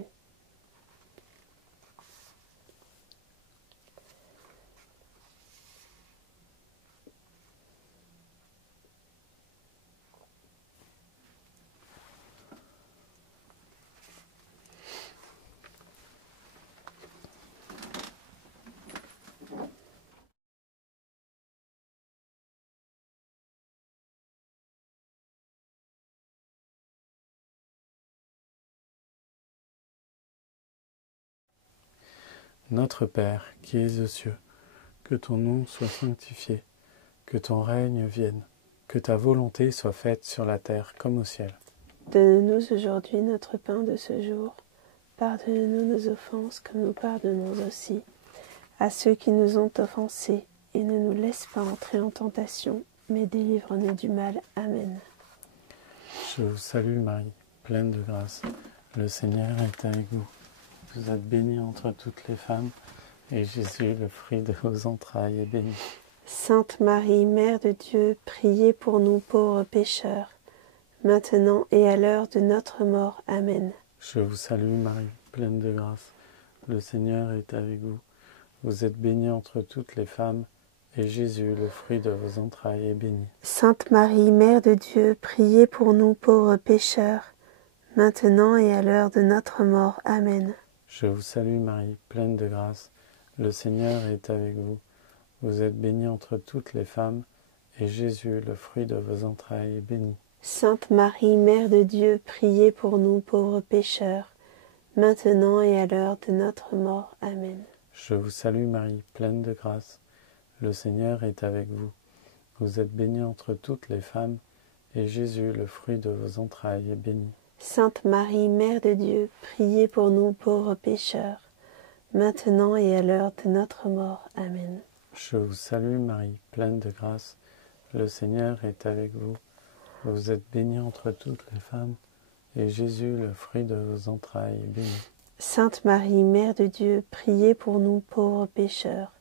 Notre Père, qui es aux cieux, que ton nom soit sanctifié, que ton règne vienne, que ta volonté soit faite sur la terre comme au ciel. Donne-nous aujourd'hui notre pain de ce jour. Pardonne-nous nos offenses comme nous pardonnons aussi à ceux qui nous ont offensés. Et ne nous laisse pas entrer en tentation, mais délivre-nous du mal. Amen. Je vous salue Marie, pleine de grâce. Le Seigneur est avec vous. Vous êtes bénie entre toutes les femmes, et Jésus, le fruit de vos entrailles, est béni. Sainte Marie, Mère de Dieu, priez pour nous pauvres pécheurs, maintenant et à l'heure de notre mort. Amen. Je vous salue Marie, pleine de grâce. Le Seigneur est avec vous. Vous êtes bénie entre toutes les femmes, et Jésus, le fruit de vos entrailles, est béni. Sainte Marie, Mère de Dieu, priez pour nous pauvres pécheurs, maintenant et à l'heure de notre mort. Amen. Je vous salue Marie, pleine de grâce. Le Seigneur est avec vous. Vous êtes bénie entre toutes les femmes, et Jésus, le fruit de vos entrailles, est béni. Sainte Marie, Mère de Dieu, priez pour nous pauvres pécheurs, maintenant et à l'heure de notre mort. Amen. Je vous salue Marie, pleine de grâce. Le Seigneur est avec vous. Vous êtes bénie entre toutes les femmes, et Jésus, le fruit de vos entrailles, est béni. Sainte Marie, Mère de Dieu, priez pour nous pauvres pécheurs, maintenant et à l'heure de notre mort. Amen. Je vous salue Marie, pleine de grâce. Le Seigneur est avec vous. Vous êtes bénie entre toutes les femmes, et Jésus, le fruit de vos entrailles, est béni. Sainte Marie, Mère de Dieu, priez pour nous pauvres pécheurs,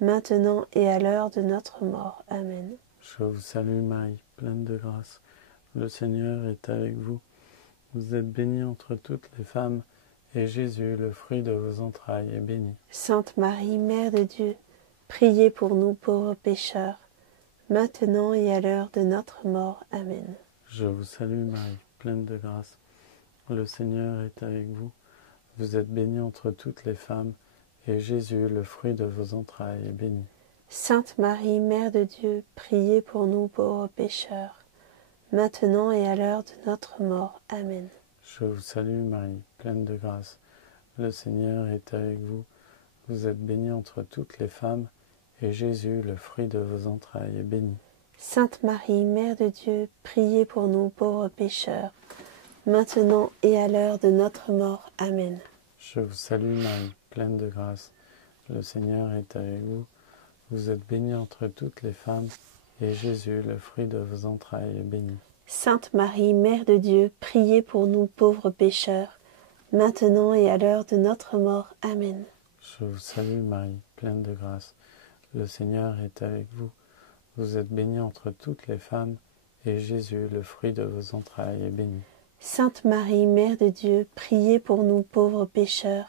maintenant et à l'heure de notre mort. Amen. Je vous salue Marie, pleine de grâce. Le Seigneur est avec vous. Vous êtes bénie entre toutes les femmes, et Jésus, le fruit de vos entrailles, est béni. Sainte Marie, Mère de Dieu, priez pour nous pauvres pécheurs, maintenant et à l'heure de notre mort. Amen. Je vous salue Marie, pleine de grâce. Le Seigneur est avec vous. Vous êtes bénie entre toutes les femmes, et Jésus, le fruit de vos entrailles, est béni. Sainte Marie, Mère de Dieu, priez pour nous pauvres pécheurs, maintenant et à l'heure de notre mort. Amen. Je vous salue Marie, pleine de grâce. Le Seigneur est avec vous. Vous êtes bénie entre toutes les femmes, et Jésus, le fruit de vos entrailles, est béni. Sainte Marie, Mère de Dieu, priez pour nous pauvres pécheurs, maintenant et à l'heure de notre mort. Amen. Je vous salue Marie, pleine de grâce. Le Seigneur est avec vous. Vous êtes bénie entre toutes les femmes, et Jésus, le fruit de vos entrailles, est béni. Sainte Marie, Mère de Dieu, priez pour nous pauvres pécheurs, maintenant et à l'heure de notre mort. Amen. Je vous salue Marie, pleine de grâce. Le Seigneur est avec vous. Vous êtes bénie entre toutes les femmes, et Jésus, le fruit de vos entrailles, est béni. Sainte Marie, Mère de Dieu, priez pour nous pauvres pécheurs,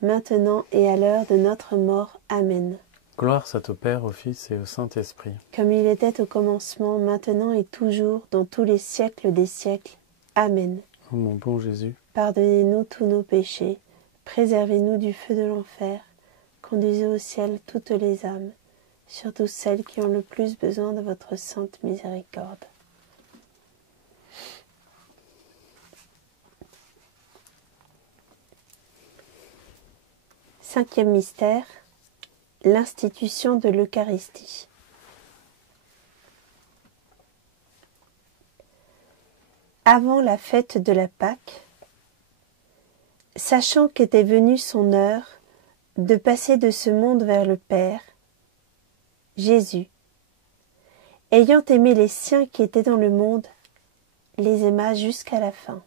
maintenant et à l'heure de notre mort. Amen. Gloire soit au Père, au Fils et au Saint-Esprit. Comme il était au commencement, maintenant et toujours, dans tous les siècles des siècles. Amen. Ô mon bon Jésus, pardonnez-nous tous nos péchés, préservez-nous du feu de l'enfer, conduisez au ciel toutes les âmes, surtout celles qui ont le plus besoin de votre sainte miséricorde. Cinquième mystère, l'institution de l'Eucharistie. Avant la fête de la Pâque, sachant qu'était venue son heure de passer de ce monde vers le Père, Jésus, ayant aimé les siens qui étaient dans le monde, les aima jusqu'à la fin.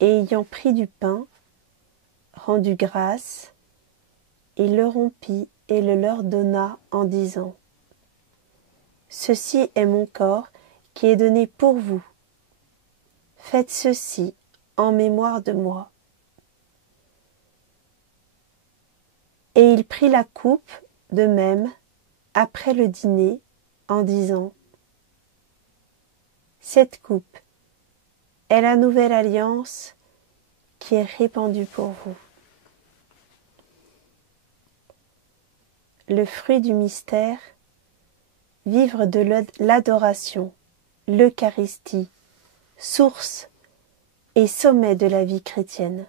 Et ayant pris du pain, rendu grâce, il le rompit et le leur donna en disant : Ceci est mon corps qui est donné pour vous. Faites ceci en mémoire de moi. Et il prit la coupe de même après le dîner en disant : Cette coupe est la nouvelle alliance qui est répandue pour vous. Le fruit du mystère, vivre de l'adoration, l'Eucharistie, source et sommet de la vie chrétienne.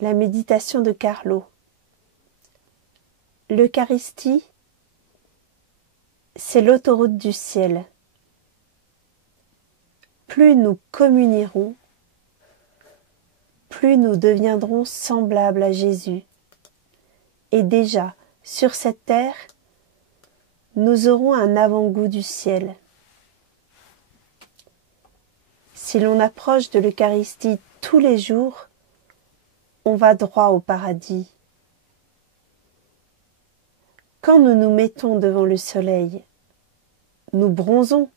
La méditation de Carlo. L'Eucharistie, c'est l'autoroute du ciel. Plus nous communierons, plus nous deviendrons semblables à Jésus. Et déjà, sur cette terre, nous aurons un avant-goût du ciel. Si l'on approche de l'Eucharistie tous les jours, on va droit au paradis. Quand nous nous mettons devant le soleil, nous bronzons.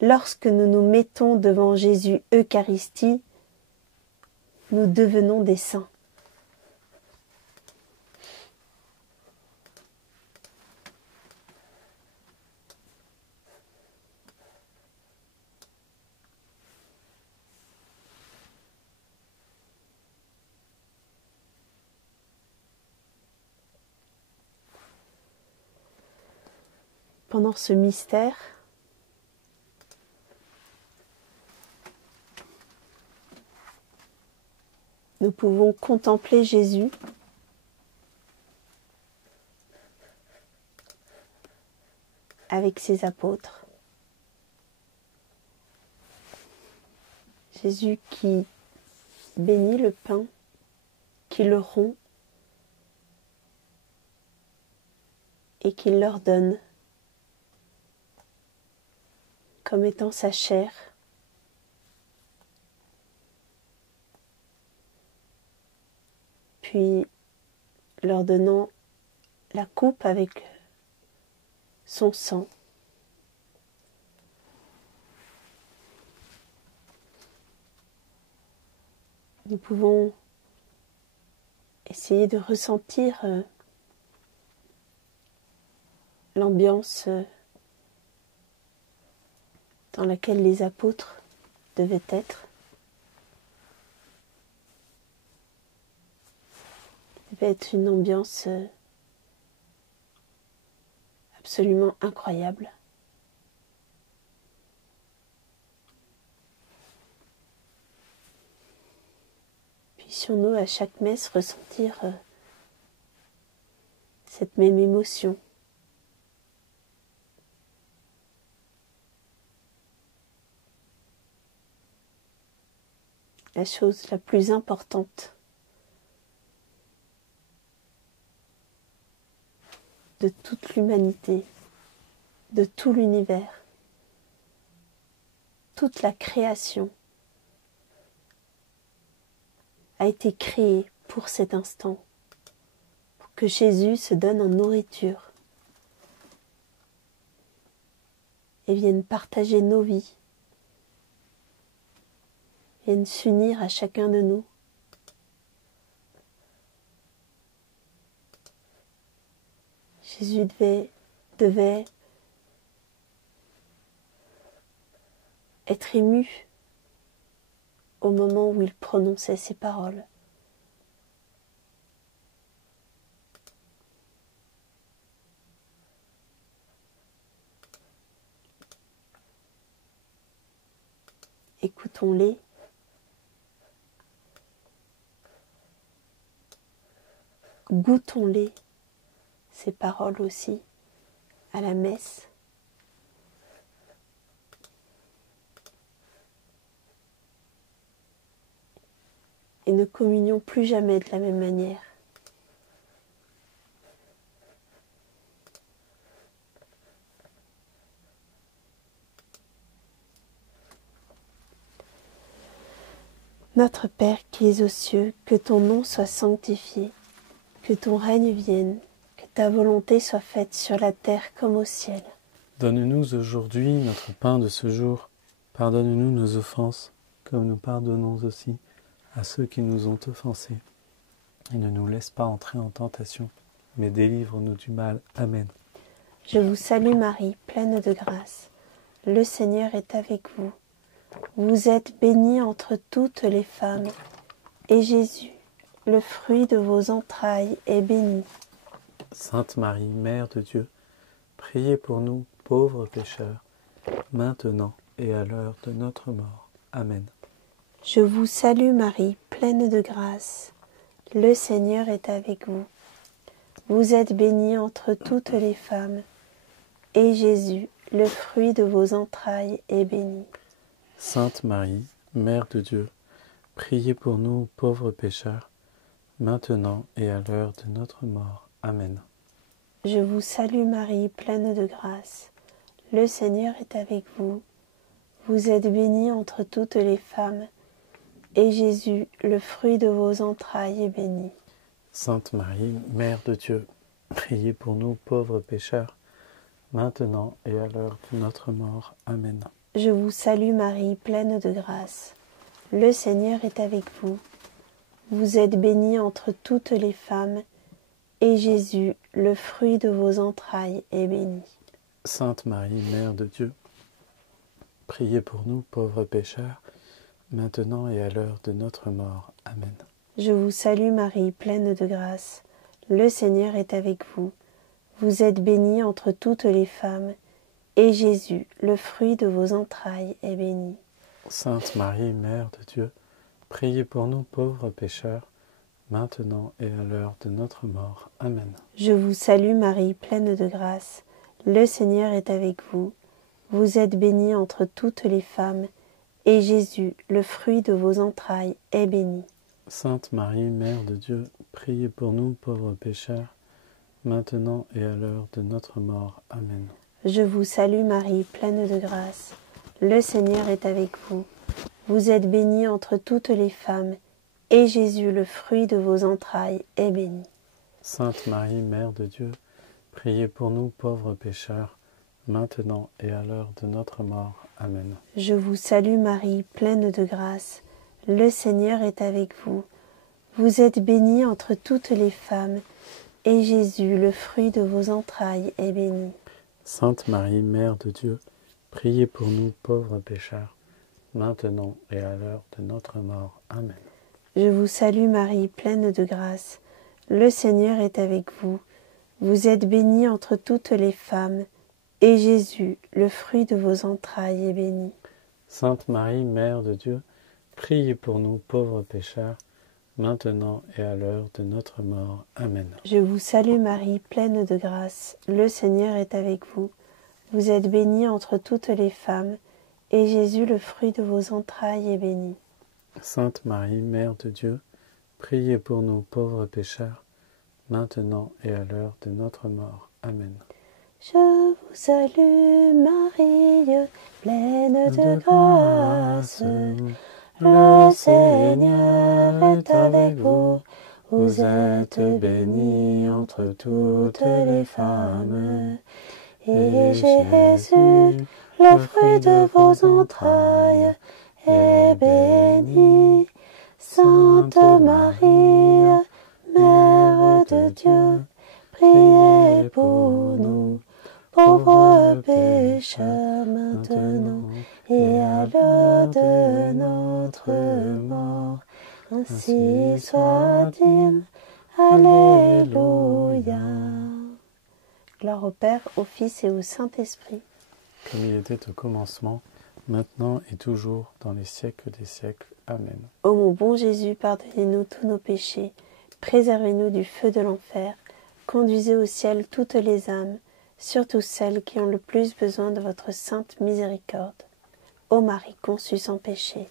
Lorsque nous nous mettons devant Jésus Eucharistie, nous devenons des saints. Pendant ce mystère, nous pouvons contempler Jésus avec ses apôtres. Jésus qui bénit le pain, qui le rompt et qui leur donne comme étant sa chair. Puis leur donnant la coupe avec son sang. Nous pouvons essayer de ressentir l'ambiance dans laquelle les apôtres devaient être. Ça devait être une ambiance absolument incroyable. Puissions-nous à chaque messe ressentir cette même émotion. la chose la plus importante de toute l'humanité, de tout l'univers, toute la création a été créée pour cet instant, pour que Jésus se donne en nourriture et vienne partager nos vies, vienne s'unir à chacun de nous. Jésus devait être ému au moment où il prononçait ces paroles. Écoutons-les. Goûtons-les, ces paroles aussi, à la messe. Et ne communions plus jamais de la même manière. Notre Père qui es aux cieux, que ton nom soit sanctifié, que ton règne vienne, que ta volonté soit faite sur la terre comme au ciel. Donne-nous aujourd'hui notre pain de ce jour. Pardonne-nous nos offenses, comme nous pardonnons aussi à ceux qui nous ont offensés. Et ne nous laisse pas entrer en tentation, mais délivre-nous du mal. Amen. Je vous salue Marie, pleine de grâce. Le Seigneur est avec vous. Vous êtes bénie entre toutes les femmes, et Jésus, le fruit de vos entrailles, est béni. Sainte Marie, Mère de Dieu, priez pour nous, pauvres pécheurs, maintenant et à l'heure de notre mort. Amen. Je vous salue Marie, pleine de grâce. Le Seigneur est avec vous. Vous êtes bénie entre toutes les femmes, et Jésus, le fruit de vos entrailles, est béni. Sainte Marie, Mère de Dieu, priez pour nous, pauvres pécheurs, maintenant et à l'heure de notre mort. Amen. Je vous salue Marie, pleine de grâce. Le Seigneur est avec vous. Vous êtes bénie entre toutes les femmes, et Jésus, le fruit de vos entrailles, est béni. Sainte Marie, Mère de Dieu, priez pour nous, pauvres pécheurs, maintenant et à l'heure de notre mort. Amen. Je vous salue Marie, pleine de grâce. Le Seigneur est avec vous. Vous êtes bénie entre toutes les femmes, et Jésus, le fruit de vos entrailles, est béni. Sainte Marie, Mère de Dieu, priez pour nous, pauvres pécheurs, maintenant et à l'heure de notre mort. Amen. Je vous salue Marie, pleine de grâce. Le Seigneur est avec vous. Vous êtes bénie entre toutes les femmes, et Jésus, le fruit de vos entrailles, est béni. Sainte Marie, Mère de Dieu, priez pour nous, pauvres pécheurs, maintenant et à l'heure de notre mort. Amen. Je vous salue Marie, pleine de grâce. Le Seigneur est avec vous. Vous êtes bénie entre toutes les femmes, et Jésus, le fruit de vos entrailles, est béni. Sainte Marie, Mère de Dieu, priez pour nous, pauvres pécheurs, maintenant et à l'heure de notre mort. Amen. Je vous salue Marie, pleine de grâce. Le Seigneur est avec vous. Vous êtes bénie entre toutes les femmes, et Jésus, le fruit de vos entrailles, est béni. Sainte Marie, Mère de Dieu, priez pour nous, pauvres pécheurs, maintenant et à l'heure de notre mort. Amen. Je vous salue Marie, pleine de grâce. Le Seigneur est avec vous. Vous êtes bénie entre toutes les femmes, et Jésus, le fruit de vos entrailles, est béni. Sainte Marie, Mère de Dieu, priez pour nous, pauvres pécheurs, maintenant et à l'heure de notre mort. Amen. Je vous salue Marie, pleine de grâce. Le Seigneur est avec vous. Vous êtes bénie entre toutes les femmes, et Jésus, le fruit de vos entrailles, est béni. Sainte Marie, Mère de Dieu, priez pour nous, pauvres pécheurs, maintenant et à l'heure de notre mort. Amen. Je vous salue Marie, pleine de grâce. Le Seigneur est avec vous. Vous êtes bénie entre toutes les femmes, et Jésus, le fruit de vos entrailles, est béni. Sainte Marie, Mère de Dieu, priez pour nous pauvres pécheurs, maintenant et à l'heure de notre mort. Amen. Je vous salue Marie, pleine de grâce. Le Seigneur est avec vous. Vous êtes bénie entre toutes les femmes. Et Jésus, le fruit de vos entrailles, est béni. Sainte Marie, Mère de Dieu, priez pour nous, pauvres pécheurs, maintenant et à l'heure de notre mort. Ainsi soit-il. Alléluia. Gloire au Père, au Fils et au Saint-Esprit. Comme il était au commencement, maintenant et toujours, dans les siècles des siècles. Amen. Ô mon bon Jésus, pardonnez-nous tous nos péchés, préservez-nous du feu de l'enfer, conduisez au ciel toutes les âmes, surtout celles qui ont le plus besoin de votre sainte miséricorde. Ô Marie conçue sans péché.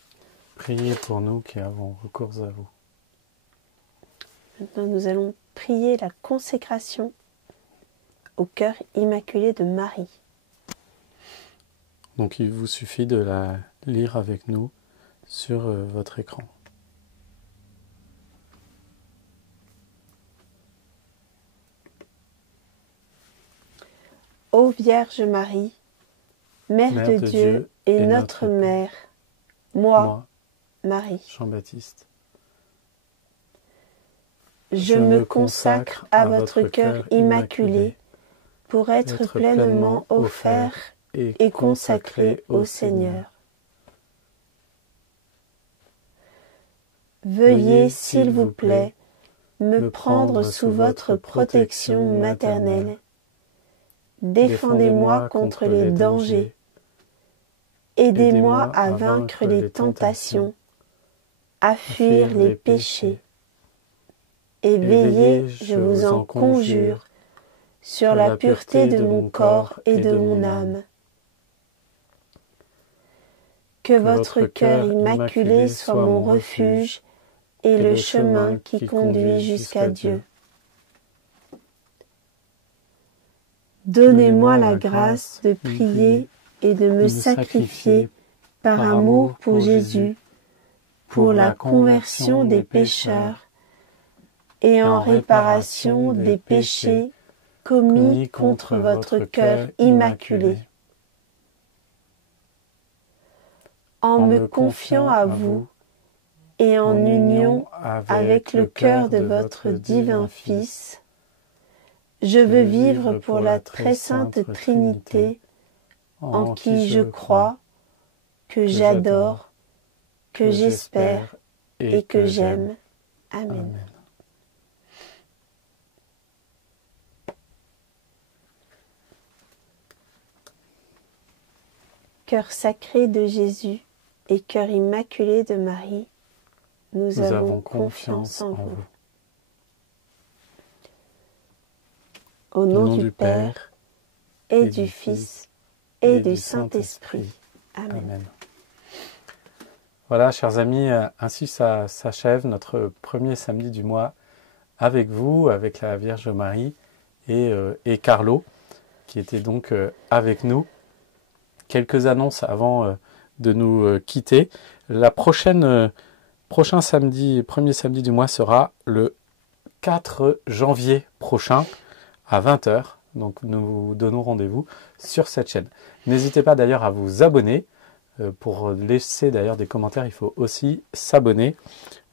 Priez pour nous qui avons recours à vous. Maintenant, nous allons prier la consécration au cœur immaculé de Marie. Donc il vous suffit de la lire avec nous sur votre écran. Ô Vierge Marie, Mère de Dieu et notre Mère, moi, Marie, Jean-Baptiste, je me consacre à votre cœur immaculé pour être pleinement offert et consacré au Seigneur. Veuillez, s'il vous plaît, me prendre sous votre protection maternelle. Défendez-moi contre les dangers. Aidez-moi à vaincre les tentations, à fuir les péchés. Et veillez, je vous en conjure, sur la pureté de mon corps et de mon âme. Que votre cœur immaculé soit mon refuge et le chemin qui conduit jusqu'à Dieu. Donnez-moi la grâce de prier et de me sacrifier par amour pour Jésus, pour la conversion des pécheurs et en réparation des péchés commis contre votre cœur immaculé. En me confiant à vous et en union avec le cœur de votre divin Fils, je veux vivre pour la très sainte Trinité, en qui je crois, que j'adore, que j'espère et que j'aime. Amen. Cœur sacré de Jésus et cœur immaculé de Marie, nous avons confiance en vous. Au nom du Père, et du Fils, et du Saint-Esprit. Amen. Amen. Voilà, chers amis, ainsi s'achève notre premier samedi du mois avec vous, avec la Vierge Marie et Carlo, qui était donc avec nous. Quelques annonces avant de nous quitter. Prochain samedi, premier samedi du mois sera le 4 janvier prochain à 20 h. Donc nous vous donnons rendez-vous sur cette chaîne. N'hésitez pas d'ailleurs à vous abonner. Pour laisser d'ailleurs des commentaires, il faut aussi s'abonner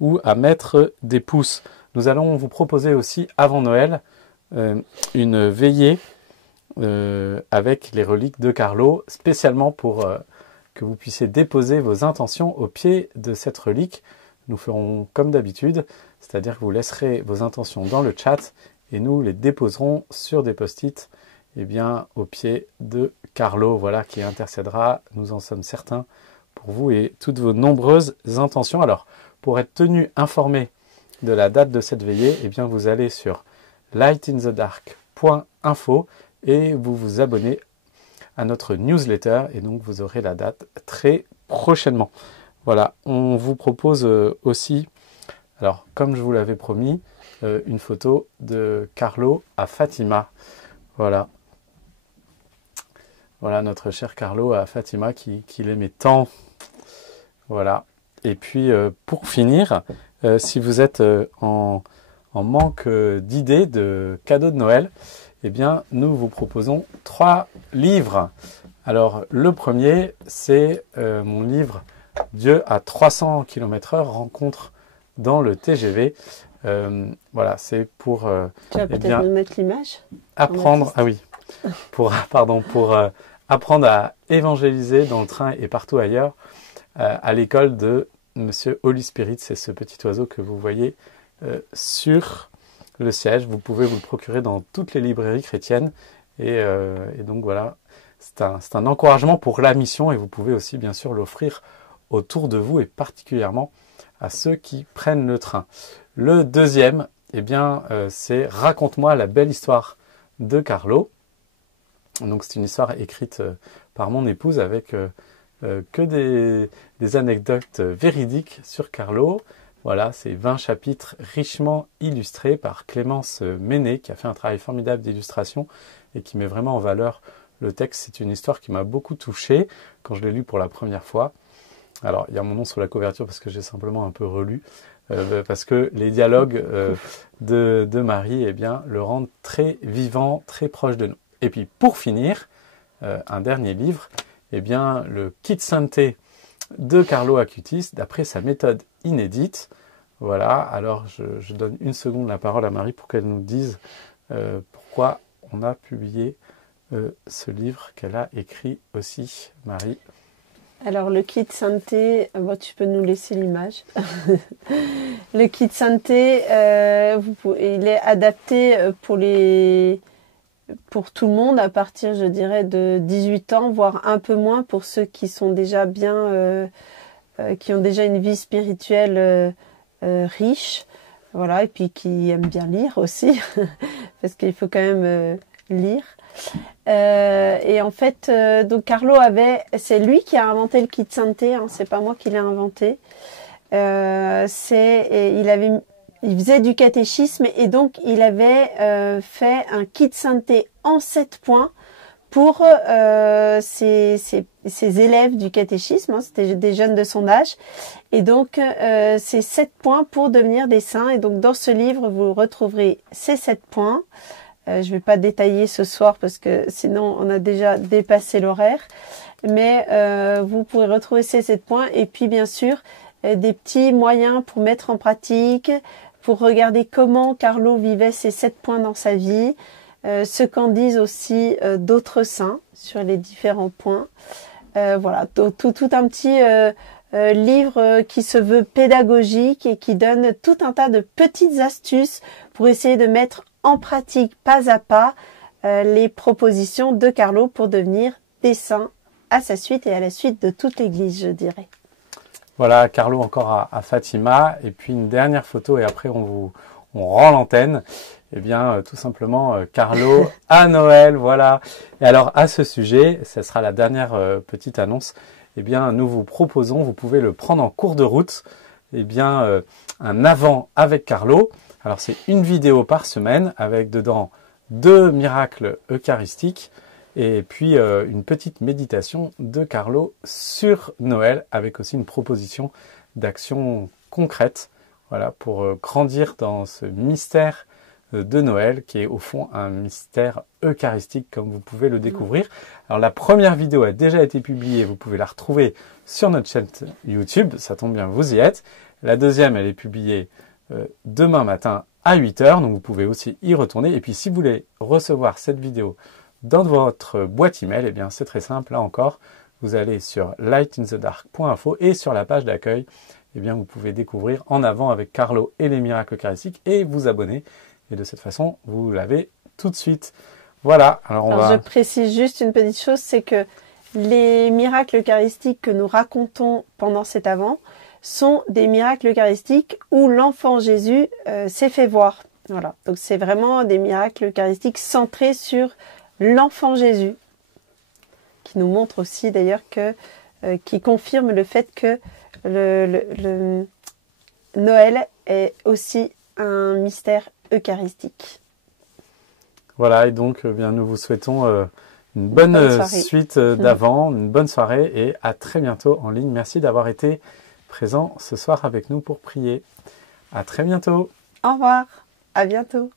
ou à mettre des pouces. Nous allons vous proposer aussi avant Noël une veillée avec les reliques de Carlo, spécialement pour que vous puissiez déposer vos intentions au pied de cette relique. Nous ferons comme d'habitude, c'est-à-dire que vous laisserez vos intentions dans le chat et nous les déposerons sur des post-it au pied de Carlo, voilà, qui intercédera, nous en sommes certains, pour vous et toutes vos nombreuses intentions. Alors, pour être tenu informé de la date de cette veillée, vous allez sur lightinthedark.info et vous vous abonnez à notre newsletter et donc vous aurez la date très prochainement. Voilà, on vous propose aussi, alors comme je vous l'avais promis, une photo de Carlo à Fatima. Voilà. Voilà notre cher Carlo à Fatima qui l'aimait tant. Voilà. Et puis pour finir, si vous êtes en manque d'idées de cadeaux de Noël, eh bien nous vous proposons 3 livres. Alors le premier, c'est mon livre Dieu à 300 km/h, rencontre dans le TGV. Voilà, c'est pour tu vas peut-être nous mettre l'image. Apprendre, ah oui, pour apprendre à évangéliser dans le train et partout ailleurs, à l'école de Monsieur Holy Spirit. C'est ce petit oiseau que vous voyez sur le siège. Vous pouvez vous le procurer dans toutes les librairies chrétiennes. Et donc voilà, c'est un encouragement pour la mission et vous pouvez aussi bien sûr l'offrir autour de vous et particulièrement à ceux qui prennent le train. Le deuxième, eh bien, c'est Raconte-moi la belle histoire de Carlo. Donc c'est une histoire écrite par mon épouse avec que des anecdotes véridiques sur Carlo. Voilà, c'est 20 chapitres richement illustrés par Clémence Ménet qui a fait un travail formidable d'illustration et qui met vraiment en valeur le texte. C'est une histoire qui m'a beaucoup touché quand je l'ai lu pour la première fois. Alors, il y a mon nom sur la couverture parce que j'ai simplement un peu relu, parce que les dialogues de Marie, eh bien, le rendent très vivant, très proche de nous. Et puis, pour finir, un dernier livre, eh bien, le Kit Santé de Carlo Acutis, d'après sa méthode inédite. Voilà, alors je donne une seconde la parole à Marie pour qu'elle nous dise pourquoi on a publié ce livre qu'elle a écrit aussi. Marie. Alors le kit santé, bon, tu peux nous laisser l'image. Le kit santé, il est adapté pour tout le monde à partir, je dirais, de 18 ans, voire un peu moins pour ceux qui sont déjà bien, qui ont déjà une vie spirituelle riche, voilà, et puis qui aiment bien lire aussi, parce qu'il faut quand même lire. Et en fait, donc Carlo c'est lui qui a inventé le kit santé, hein, c'est pas moi qui l'ai inventé. Il faisait du catéchisme et donc il avait fait un kit santé en 7 points pour ses élèves du catéchisme, hein, c'était des jeunes de son âge. Et donc c'est 7 points pour devenir des saints. Et donc dans ce livre, vous retrouverez ces 7 points. Je ne vais pas détailler ce soir parce que sinon on a déjà dépassé l'horaire. Mais vous pourrez retrouver ces 7 points et puis bien sûr des petits moyens pour mettre en pratique, pour regarder comment Carlo vivait ces 7 points dans sa vie, ce qu'en disent aussi d'autres saints sur les différents points. Voilà, tout un petit livre qui se veut pédagogique et qui donne tout un tas de petites astuces pour essayer de mettre en pratique pas à pas les propositions de Carlo pour devenir des saints à sa suite et à la suite de toute l'Église, je dirais. Voilà, Carlo encore à Fatima, et puis une dernière photo et après on rend l'antenne. Eh bien, tout simplement, Carlo à Noël, voilà. Et alors, à ce sujet, ce sera la dernière petite annonce, eh bien, nous vous proposons, vous pouvez le prendre en cours de route, eh bien, un avant avec Carlo. Alors, c'est une vidéo par semaine avec dedans 2 miracles eucharistiques et puis une petite méditation de Carlo sur Noël avec aussi une proposition d'action concrète, voilà, pour grandir dans ce mystère de Noël qui est au fond un mystère eucharistique comme vous pouvez le découvrir. Alors la première vidéo a déjà été publiée, vous pouvez la retrouver sur notre chaîne YouTube, ça tombe bien, vous y êtes. La deuxième, elle est publiée demain matin à 8 h, donc vous pouvez aussi y retourner. Et puis si vous voulez recevoir cette vidéo dans votre boîte email, eh bien c'est très simple, là encore, vous allez sur lightinthedark.info et sur la page d'accueil, eh bien vous pouvez découvrir En avant avec Carlo et les miracles eucharistiques et vous abonner. Et de cette façon, vous l'avez tout de suite. Voilà. Alors je précise juste une petite chose, c'est que les miracles eucharistiques que nous racontons pendant cet Avant sont des miracles eucharistiques où l'enfant Jésus s'est fait voir. Voilà. Donc c'est vraiment des miracles eucharistiques centrés sur l'enfant Jésus, qui nous montre aussi d'ailleurs qui confirme le fait que Noël est aussi un mystère eucharistique. Voilà, et donc bien, nous vous souhaitons une bonne suite d'Avent, une bonne soirée et à très bientôt en ligne. Merci d'avoir été présent ce soir avec nous pour prier. À très bientôt. Au revoir, à bientôt.